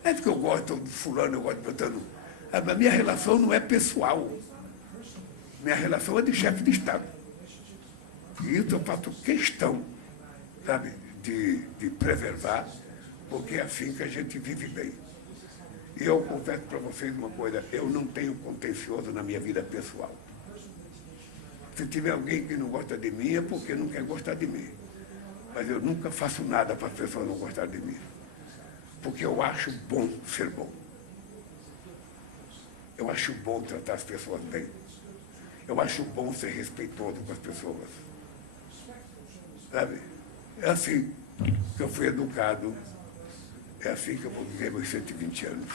Não é porque eu gosto de fulano, eu gosto de Beltrano. A minha relação não é pessoal. Minha relação é de chefe de Estado. E isso eu faço questão, sabe, de preservar, porque é assim que a gente vive bem. E eu confesso para vocês uma coisa, eu não tenho contencioso na minha vida pessoal. Se tiver alguém que não gosta de mim, é porque não quer gostar de mim. Mas eu nunca faço nada para as pessoas não gostarem de mim. Porque eu acho bom ser bom. Eu acho bom tratar as pessoas bem. Eu acho bom ser respeitoso com as pessoas. Sabe? É assim que eu fui educado. É assim que eu vou viver meus 120 anos.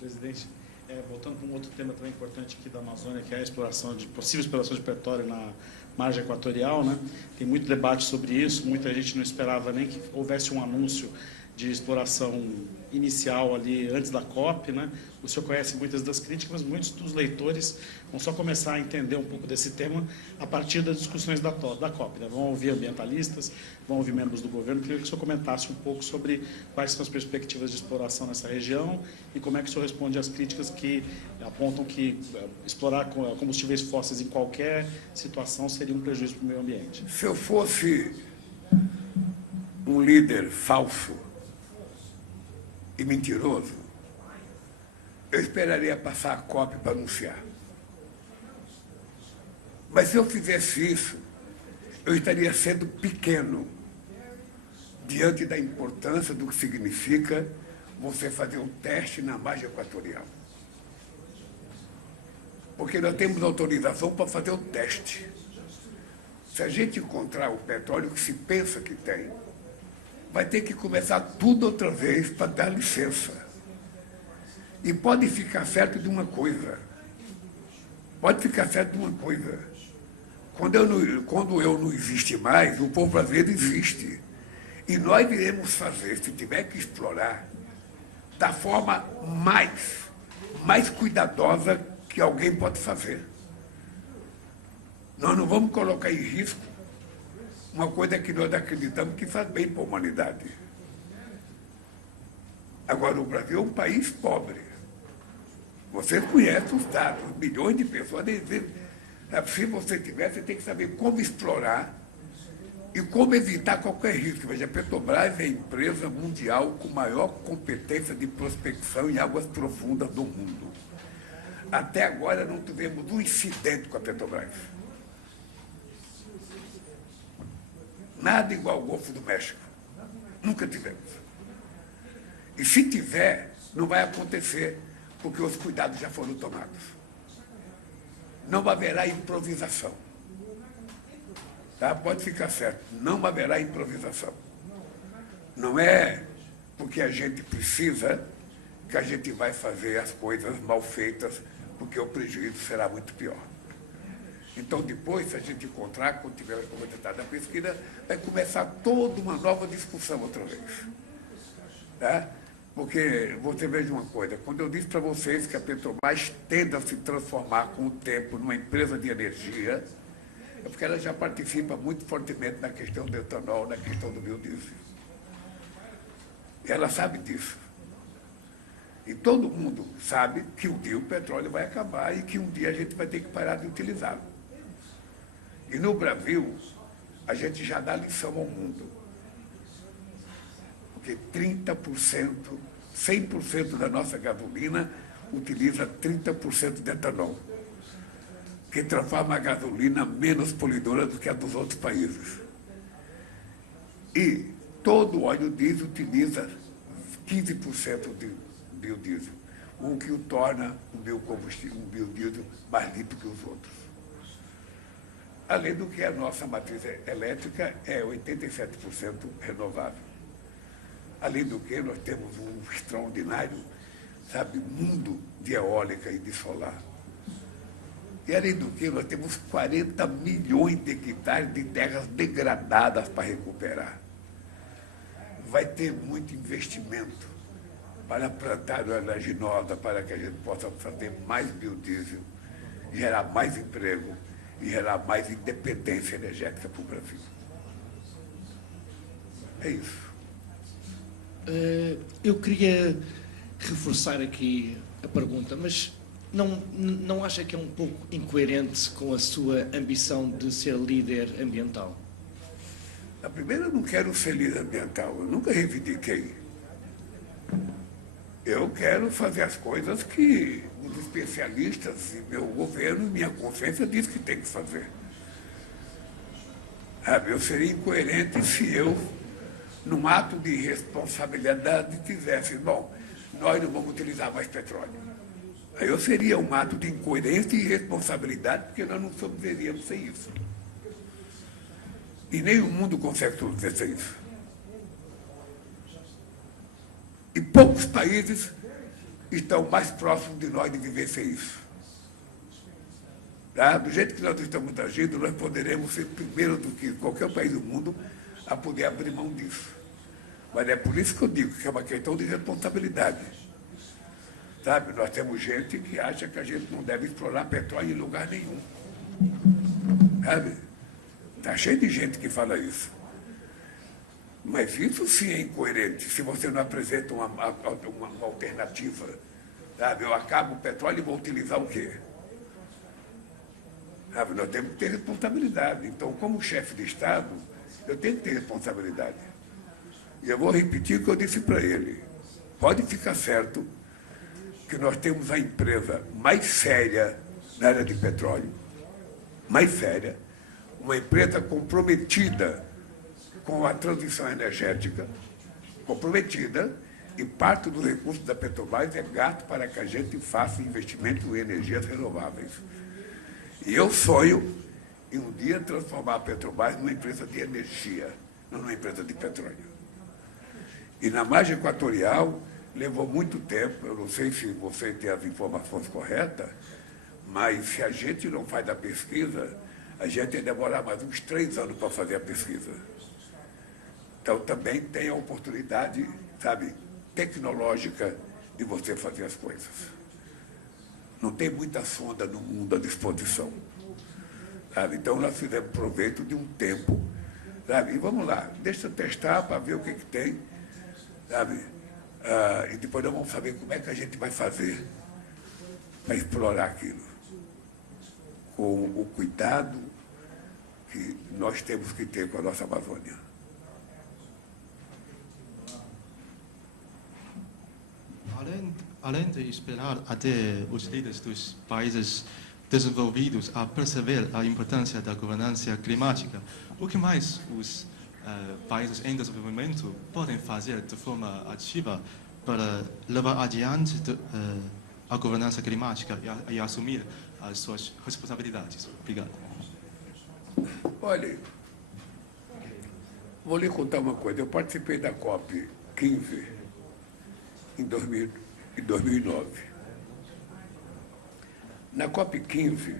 Presidente, voltando para um outro tema também importante aqui da Amazônia, que é a exploração possível exploração de petróleo na margem equatorial, né? Tem muito debate sobre isso, muita gente não esperava nem que houvesse um anúncio de exploração inicial ali antes da COP, né? O senhor conhece muitas das críticas, mas muitos dos leitores vão só começar a entender um pouco desse tema a partir das discussões da COP, né? Vão ouvir ambientalistas, vão ouvir membros do governo. Queria que o senhor comentasse um pouco sobre quais são as perspectivas de exploração nessa região e como é que o senhor responde às críticas que apontam que explorar combustíveis fósseis em qualquer situação seria um prejuízo para o meio ambiente. Se eu fosse um líder falso e mentiroso, eu esperaria passar a COP para anunciar. Mas se eu fizesse isso, eu estaria sendo pequeno diante da importância do que significa você fazer um teste na margem equatorial. Porque nós temos autorização para fazer o teste. Se a gente encontrar o petróleo que se pensa que tem, vai ter que começar tudo outra vez para dar licença. E pode ficar certo de uma coisa. Quando eu não existe mais, o povo brasileiro existe. E nós iremos fazer, se tiver que explorar, da forma mais cuidadosa que alguém pode fazer. Nós não vamos colocar em risco uma coisa que nós acreditamos que faz bem para a humanidade. Agora, o Brasil é um país pobre. Vocês conhecem os dados, milhões de pessoas. Se você tiver, você tem que saber como explorar e como evitar qualquer risco. Veja, a Petrobras é a empresa mundial com maior competência de prospecção em águas profundas do mundo. Até agora não tivemos um incidente com a Petrobras. Nada igual ao Golfo do México. Nunca tivemos. E se tiver, não vai acontecer, porque os cuidados já foram tomados. Não haverá improvisação. Tá? Pode ficar certo, não haverá improvisação. Não é porque a gente precisa que a gente vai fazer as coisas mal feitas, porque o prejuízo será muito pior. Então, depois, se a gente encontrar, quando tiver o resultado da pesquisa, vai começar toda uma nova discussão outra vez. Tá? Porque você veja uma coisa, quando eu disse para vocês que a Petrobras tende a se transformar com o tempo numa empresa de energia, é porque ela já participa muito fortemente na questão do etanol, na questão do biodiesel. E ela sabe disso. E todo mundo sabe que um dia o petróleo vai acabar e que um dia a gente vai ter que parar de utilizá-lo. E no Brasil, a gente já dá lição ao mundo. Porque 30%, 100% da nossa gasolina utiliza 30% de etanol, que transforma a gasolina menos poluidora do que a dos outros países. E todo óleo diesel utiliza 15% de biodiesel, o que o torna um biodiesel mais limpo que os outros. Além do que a nossa matriz elétrica é 87% renovável. Além do que nós temos um extraordinário, mundo de eólica e de solar. E além do que nós temos 40 milhões de hectares de terras degradadas para recuperar. Vai ter muito investimento para plantar oleaginosa, para que a gente possa fazer mais biodiesel, gerar mais emprego e gerar mais independência energética para o Brasil. É isso. Eu queria reforçar aqui a pergunta, mas não acha que é um pouco incoerente com a sua ambição de ser líder ambiental? A primeira, eu não quero ser líder ambiental, eu nunca reivindiquei. Eu quero fazer as coisas que os especialistas e meu governo e minha consciência diz que tem que fazer. Eu seria incoerente se eu, num ato de responsabilidade, dissesse, bom, nós não vamos utilizar mais petróleo. Aí eu seria um ato de incoerência e irresponsabilidade, porque nós não sobreviveríamos sem isso. E nem o mundo consegue sobreviver sem isso. E poucos países estão mais próximos de nós de viver sem isso. Tá? Do jeito que nós estamos agindo, nós poderemos ser primeiro do que qualquer país do mundo a poder abrir mão disso. Mas é por isso que eu digo que é uma questão de responsabilidade. Nós temos gente que acha que a gente não deve explorar petróleo em lugar nenhum. Está cheio de gente que fala isso. Mas isso sim é incoerente, se você não apresenta uma alternativa. Eu acabo o petróleo e vou utilizar o quê? Nós temos que ter responsabilidade. Então, como chefe de Estado, eu tenho que ter responsabilidade. E eu vou repetir o que eu disse para ele. Pode ficar certo que nós temos a empresa mais séria na área de petróleo, mais séria, uma empresa comprometida com a transição energética, comprometida, e parte dos recursos da Petrobras é gasto para que a gente faça investimento em energias renováveis. E eu sonho em um dia transformar a Petrobras numa empresa de energia, não numa empresa de petróleo. E na margem equatorial, levou muito tempo, eu não sei se você tem as informações corretas, mas se a gente não faz a pesquisa, a gente vai demorar mais uns 3 anos para fazer a pesquisa. Então, também tem a oportunidade, tecnológica de você fazer as coisas. Não tem muita sonda no mundo à disposição. Sabe? Então, nós fizemos proveito de um tempo. Sabe? E vamos lá, deixa eu testar para ver o que tem. Sabe? E depois nós vamos saber como é que a gente vai fazer para explorar aquilo. Com o cuidado que nós temos que ter com a nossa Amazônia. Além de esperar até os líderes dos países desenvolvidos a perceber a importância da governança climática, o que mais os países em desenvolvimento podem fazer de forma ativa para levar adiante a governança climática e assumir as suas responsabilidades? Obrigado. Olha, vou lhe contar uma coisa. Eu participei da COP15 em 2009. Na COP15,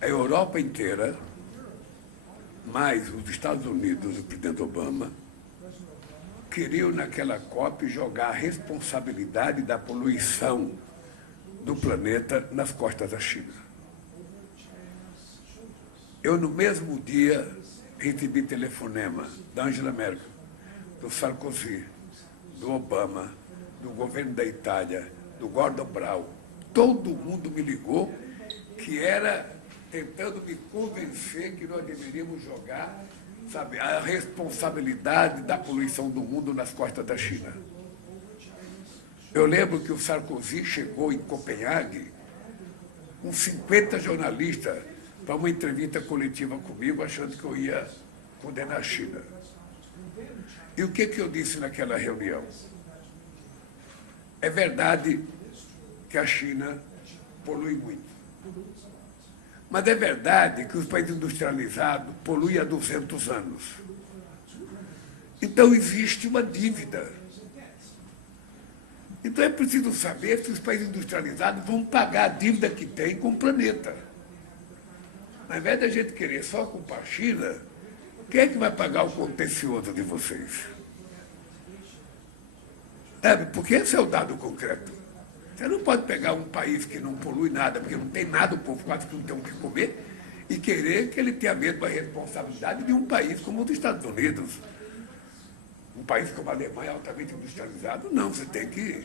a Europa inteira, mais os Estados Unidos e o presidente Obama, queriam naquela COP jogar a responsabilidade da poluição do planeta nas costas da China. Eu, no mesmo dia, recebi telefonema da Angela Merkel, do Sarkozy, do Obama, do governo da Itália, do Gordon Brown. Todo mundo me ligou, que era tentando me convencer que nós deveríamos jogar, sabe, a responsabilidade da poluição do mundo nas costas da China. Eu lembro que o Sarkozy chegou em Copenhague com 50 jornalistas para uma entrevista coletiva comigo, achando que eu ia condenar a China. E o que eu disse naquela reunião? É verdade que a China polui muito. Mas é verdade que os países industrializados poluem há 200 anos. Então existe uma dívida. Então é preciso saber se os países industrializados vão pagar a dívida que têm com o planeta. Ao invés da gente querer só culpar a China, quem é que vai pagar o contencioso de vocês? Porque esse é o dado concreto. Você não pode pegar um país que não polui nada, porque não tem nada, o povo quase que não tem o que comer, e querer que ele tenha a mesma responsabilidade de um país como os Estados Unidos. Um país como a Alemanha, altamente industrializado, não. Você tem que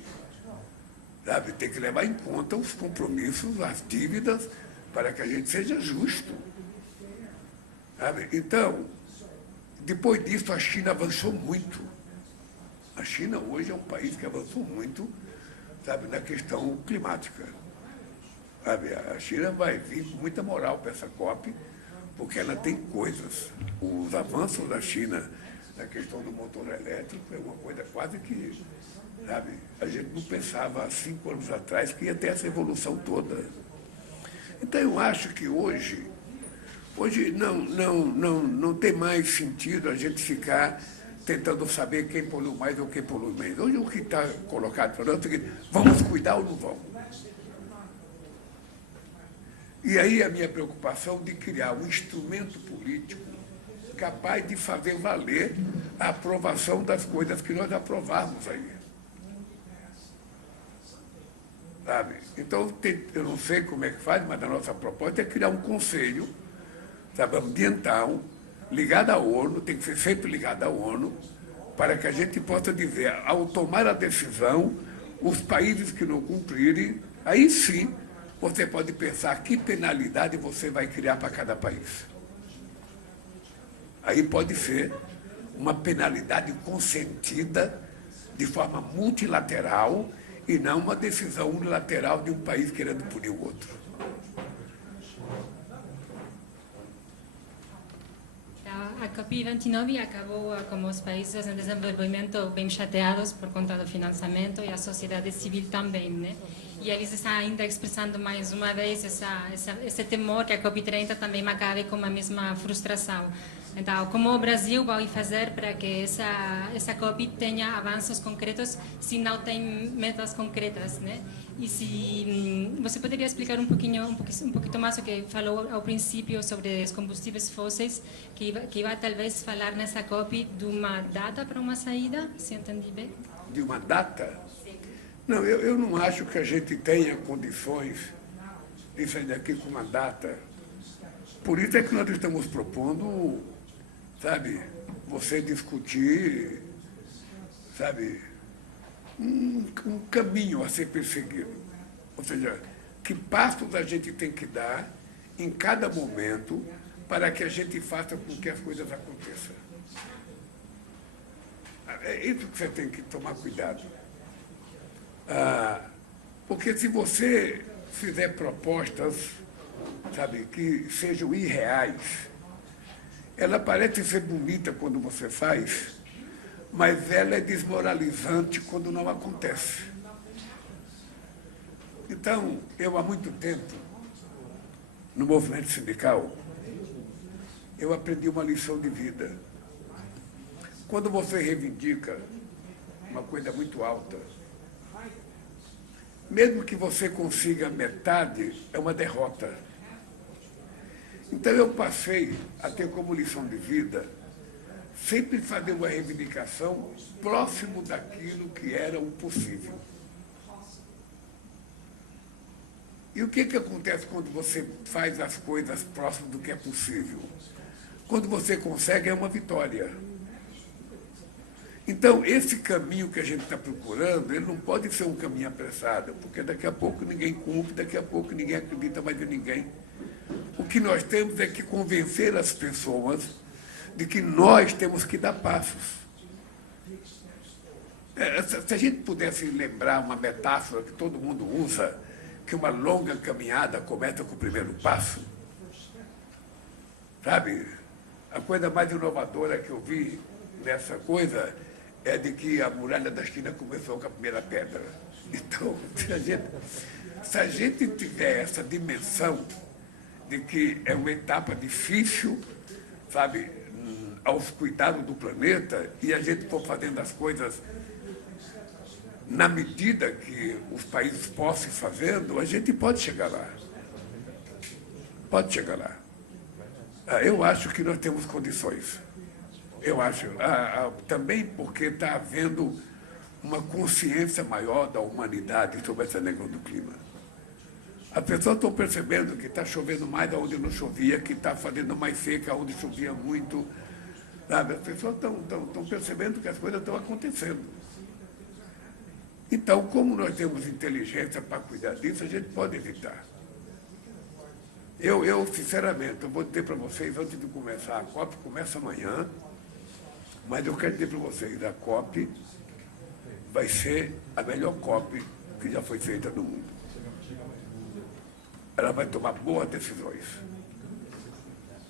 levar em conta os compromissos, as dívidas, para que a gente seja justo. Então, depois disso, a China avançou muito. A China hoje é um país que avançou muito, na questão climática. A China vai vir com muita moral para essa COP, porque ela tem coisas. Os avanços da China na questão do motor elétrico é uma coisa quase que, a gente não pensava há 5 anos atrás que ia ter essa evolução toda. Então, eu acho que hoje não tem mais sentido a gente ficar tentando saber quem polui mais ou quem polui menos. Hoje o que está colocado para nós é o seguinte: vamos cuidar ou não vamos? E aí a minha preocupação de criar um instrumento político capaz de fazer valer a aprovação das coisas que nós aprovamos aí. Então, eu não sei como é que faz, mas a nossa proposta é criar um conselho, ambiental, ligado à ONU, tem que ser sempre ligado à ONU, para que a gente possa dizer, ao tomar a decisão, os países que não cumprirem, aí sim você pode pensar que penalidade você vai criar para cada país. Aí pode ser uma penalidade consentida de forma multilateral e não uma decisão unilateral de um país querendo punir o outro. A COP29 acabou com os países em desenvolvimento bem chateados por conta do financiamento e a sociedade civil também, né? E eles estão ainda expressando mais uma vez esse temor que a COP30 também acabe com a mesma frustração. Então, como o Brasil vai fazer para que essa COP tenha avanços concretos se não tem metas concretas, né? E se você poderia explicar um pouquinho mais o que falou ao princípio sobre os combustíveis fósseis, que vai talvez falar nessa COP de uma data para uma saída, se entendi bem? De uma data? Sim. Não, eu não acho que a gente tenha condições de sair daqui com uma data. Por isso é que nós estamos propondo, sabe, você discutir, sabe, um caminho a ser perseguido. Ou seja, que passos a gente tem que dar em cada momento para que a gente faça com que as coisas aconteçam. É isso que você tem que tomar cuidado. Porque se você fizer propostas, sabe, que sejam irreais, ela parece ser bonita quando você faz, mas ela é desmoralizante quando não acontece. Então, eu há muito tempo, no movimento sindical, eu aprendi uma lição de vida. Quando você reivindica uma coisa muito alta, mesmo que você consiga metade, é uma derrota. Então eu passei a ter como lição de vida sempre fazer uma reivindicação próximo daquilo que era o possível. E o que acontece quando você faz as coisas próximo do que é possível? Quando você consegue, é uma vitória. Então, esse caminho que a gente está procurando, ele não pode ser um caminho apressado, porque daqui a pouco ninguém cumpre, daqui a pouco ninguém acredita mais em ninguém. O que nós temos é que convencer as pessoas de que nós temos que dar passos. Se a gente pudesse lembrar uma metáfora que todo mundo usa, que uma longa caminhada começa com o primeiro passo, sabe? A coisa mais inovadora que eu vi nessa coisa é de que a muralha da China começou com a primeira pedra. Então, se a gente tiver essa dimensão de que é uma etapa difícil, sabe, aos cuidados do planeta, e a gente for fazendo as coisas na medida que os países possam ir fazendo, a gente pode chegar lá. Pode chegar lá. Eu acho que nós temos condições. Eu acho. Também porque está havendo uma consciência maior da humanidade sobre essa negócio do clima. As pessoas estão percebendo que está chovendo mais onde não chovia, que está fazendo mais seca onde chovia muito. Sabe? As pessoas estão percebendo que as coisas estão acontecendo. Então, como nós temos inteligência para cuidar disso, a gente pode evitar. Eu sinceramente, eu vou dizer para vocês, antes de começar, a COP começa amanhã, mas eu quero dizer para vocês, a COP vai ser a melhor COP que já foi feita no mundo. Ela vai tomar boas decisões.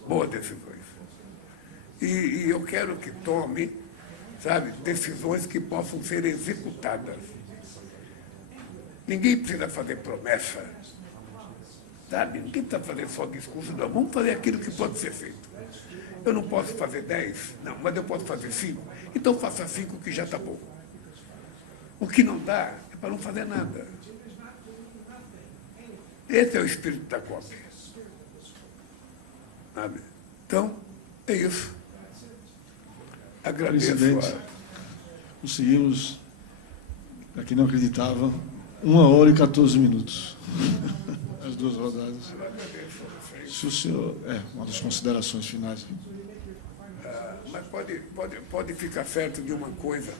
Boas decisões. E eu quero que tome, sabe, decisões que possam ser executadas. Ninguém precisa fazer promessa, sabe? Ninguém precisa fazer só discurso, não. Vamos fazer aquilo que pode ser feito. Eu não posso fazer 10, não, mas eu posso fazer 5. Então faça 5 que já está bom. O que não dá é para não fazer nada. Esse é o espírito da COP. Sabe? Então, é isso. Agradeço. Presidente, conseguimos, para quem não acreditava, 1 hora e 14 minutos. As duas rodadas. Se o senhor... uma das considerações finais. Mas pode ficar certo de uma coisa.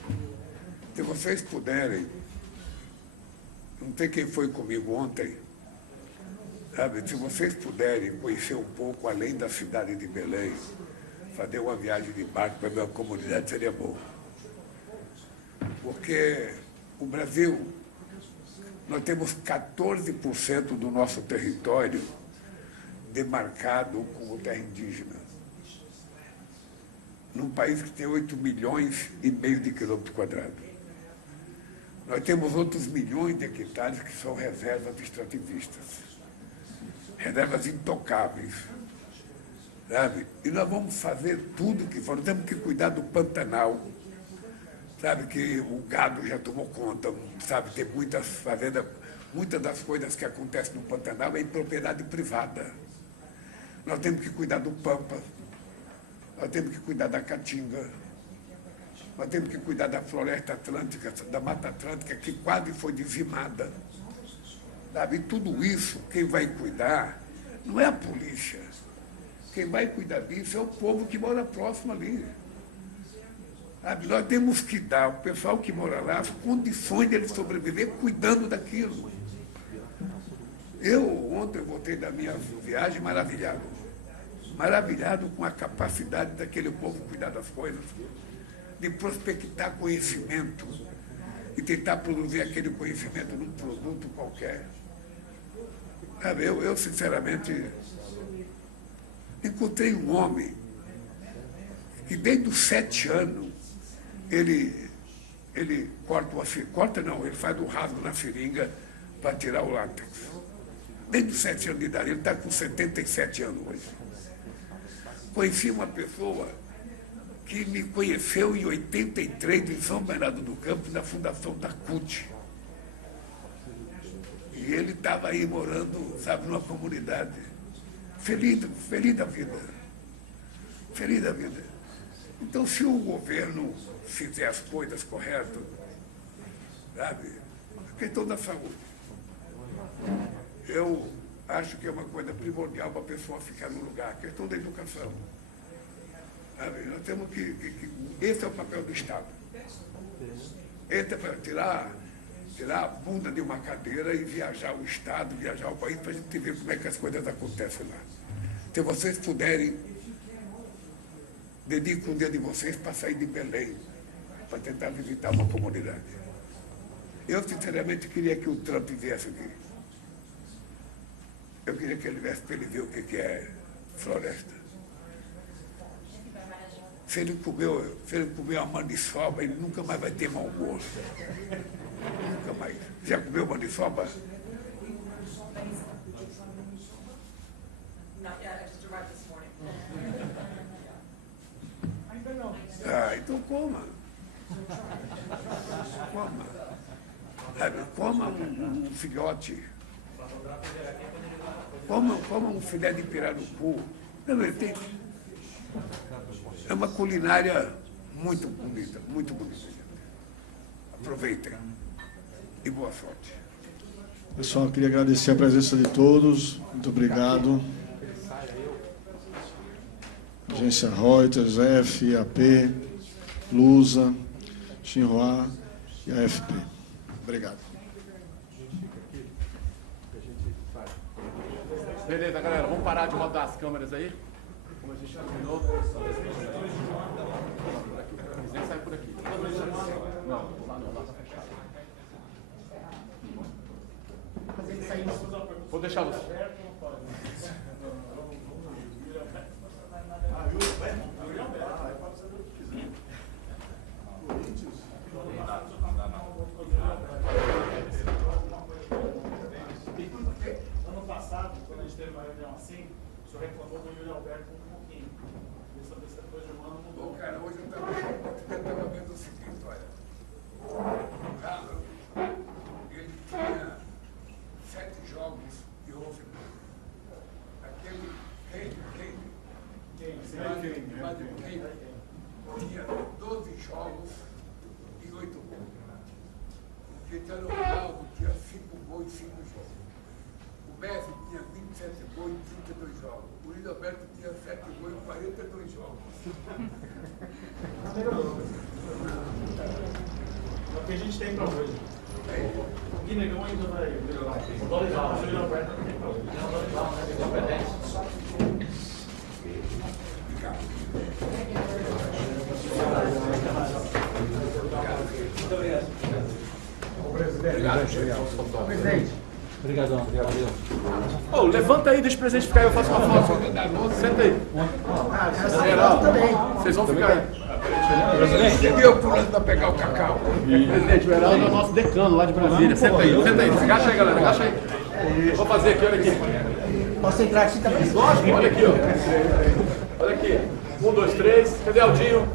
Se vocês puderem, não sei quem foi comigo ontem, sabe? Se vocês puderem conhecer um pouco além da cidade de Belém, fazer uma viagem de barco para a minha comunidade, seria bom. Porque o Brasil, nós temos 14% do nosso território demarcado como terra indígena. Num país que tem 8,5 milhões de quilômetros quadrados. Nós temos outros milhões de hectares que são reservas extrativistas. Reservas intocáveis. Sabe? E nós vamos fazer tudo que for. Nós temos que cuidar do Pantanal. Sabe que o gado já tomou conta, sabe? Tem muitas fazendas, muitas das coisas que acontecem no Pantanal é em propriedade privada. Nós temos que cuidar do Pampa, nós temos que cuidar da Caatinga, Nós temos que cuidar da floresta atlântica, da Mata Atlântica, que quase foi dizimada. Sabe? E tudo isso, quem vai cuidar não é a polícia. Quem vai cuidar disso é o povo que mora próximo ali. Sabe? Nós temos que dar ao pessoal que mora lá as condições de ele sobreviver cuidando daquilo. Ontem eu voltei da minha viagem maravilhado com a capacidade daquele povo cuidar das coisas, de prospectar conhecimento e tentar produzir aquele conhecimento num produto qualquer. Sabe, eu sinceramente encontrei um homem que desde os 7 anos ele ele faz o rasgo na seringa para tirar o látex. Desde os 7 anos de idade, ele está com 77 anos hoje. Conheci uma pessoa que me conheceu em 83, em São Bernardo do Campo, na fundação da CUT. E ele estava aí morando, sabe, numa comunidade. Feliz da vida. Feliz da vida. Então, se o governo fizer as coisas corretas, sabe, a questão da saúde. Eu acho que é uma coisa primordial para a pessoa ficar no lugar, a questão da educação. Sabe? Nós temos que. Esse é o papel do Estado. Esse é para tirar a bunda de uma cadeira e viajar o Estado, viajar o país, para a gente ver como é que as coisas acontecem lá. Se vocês puderem, dediquem um dia de vocês para sair de Belém, para tentar visitar uma comunidade. Eu, sinceramente, queria que o Trump viesse aqui. Eu queria que ele viesse para ele ver o que é floresta. Se ele comeu a maniçoba, ele nunca mais vai ter mau gosto. Nunca mais. Já comeu maniçoba? Ah, então coma. Coma um filhote. Coma um filé de pirarucu. É uma culinária muito bonita, muito bonita. Aproveitem e boa sorte. Pessoal, eu queria agradecer a presença de todos. Muito obrigado. Agência Reuters, F, AP, Lusa, Xinhua e AFP. Obrigado. Beleza, galera, vamos parar de rodar as câmeras aí? Como a gente combinou. O presidente sai por aqui. Não, lá não, lá tá fechado. Vou deixar você. Ano passado, quando a gente teve uma reunião assim, o senhor reclamou com o Yuri Alberto um pouquinho. Queria saber se depois de um ano mudou. Bom, cara, hoje eu estava vendo o seguinte, olha. O Carlos, ele tinha 7 jogos de Rosenborg. Aquele Kane, tinha 12 jogos e 8 gols. O Cristiano Ronaldo tinha 5 gols e 5 jogos. O Messi tinha 27 gols e 32 jogos. O Yuri Alberto tinha 7 gols e 42 jogos. É o que a gente tem para hoje. O Guinegão ainda vai melhorar. O Dorival, o Yuri Alberto não tem para hoje. O Dorival, né? De competência. Presidente. Obrigadão, obrigado. Ô, levanta aí, deixa o presidente ficar aí, eu faço uma foto. Senta aí. Vocês vão ficar aí. Presidente, eu pulando para pegar o cacau. Presidente, o Heraldo é o nosso decano lá de Brasília. Senta aí, senta aí. Agacha aí, galera, agacha aí. Vou fazer aqui, olha aqui. Posso entrar aqui também? Lógico, olha aqui, ó. Olha aqui. 1, 2, 3. Cadê Aldinho?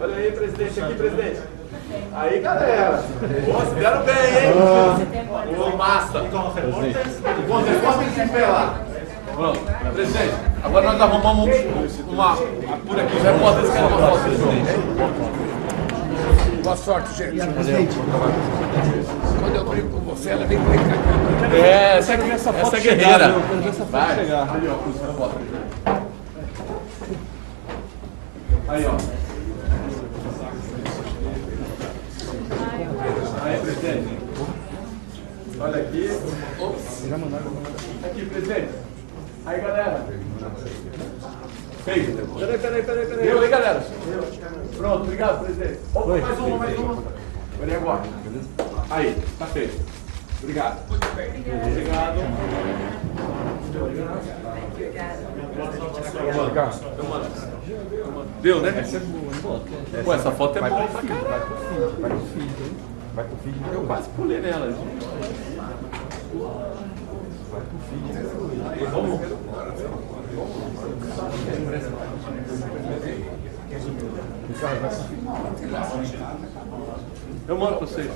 Olha aí, presidente, aqui, presidente. Aí, galera. Pô, se deram bem, hein? Ô, massa. Enquanto tem que pé lá. Pronto. Presidente, agora nós arrumamos uma... Por aqui, já pode descer uma foto, presidente. Boa sorte, gente. Quando eu brinco com você, ela vem brincar comigo. Essa é guerreira. Vai. Ali, ó, foto. Aí, ó. Aí, presidente. Olha aqui. Aqui, presidente. Aí, galera. Fez. Peraí. Deu aí, galera. Pronto, obrigado, presidente. Opa, mais uma. Peraí agora. Aí, tá feito. Obrigado. Obrigado. Deu, né? Essa é boa. Pô, essa foto é boa pra caralho. Vai pro feed. Eu quase pulei nela. Vai pro feed. Vamos. Eu mando pra vocês.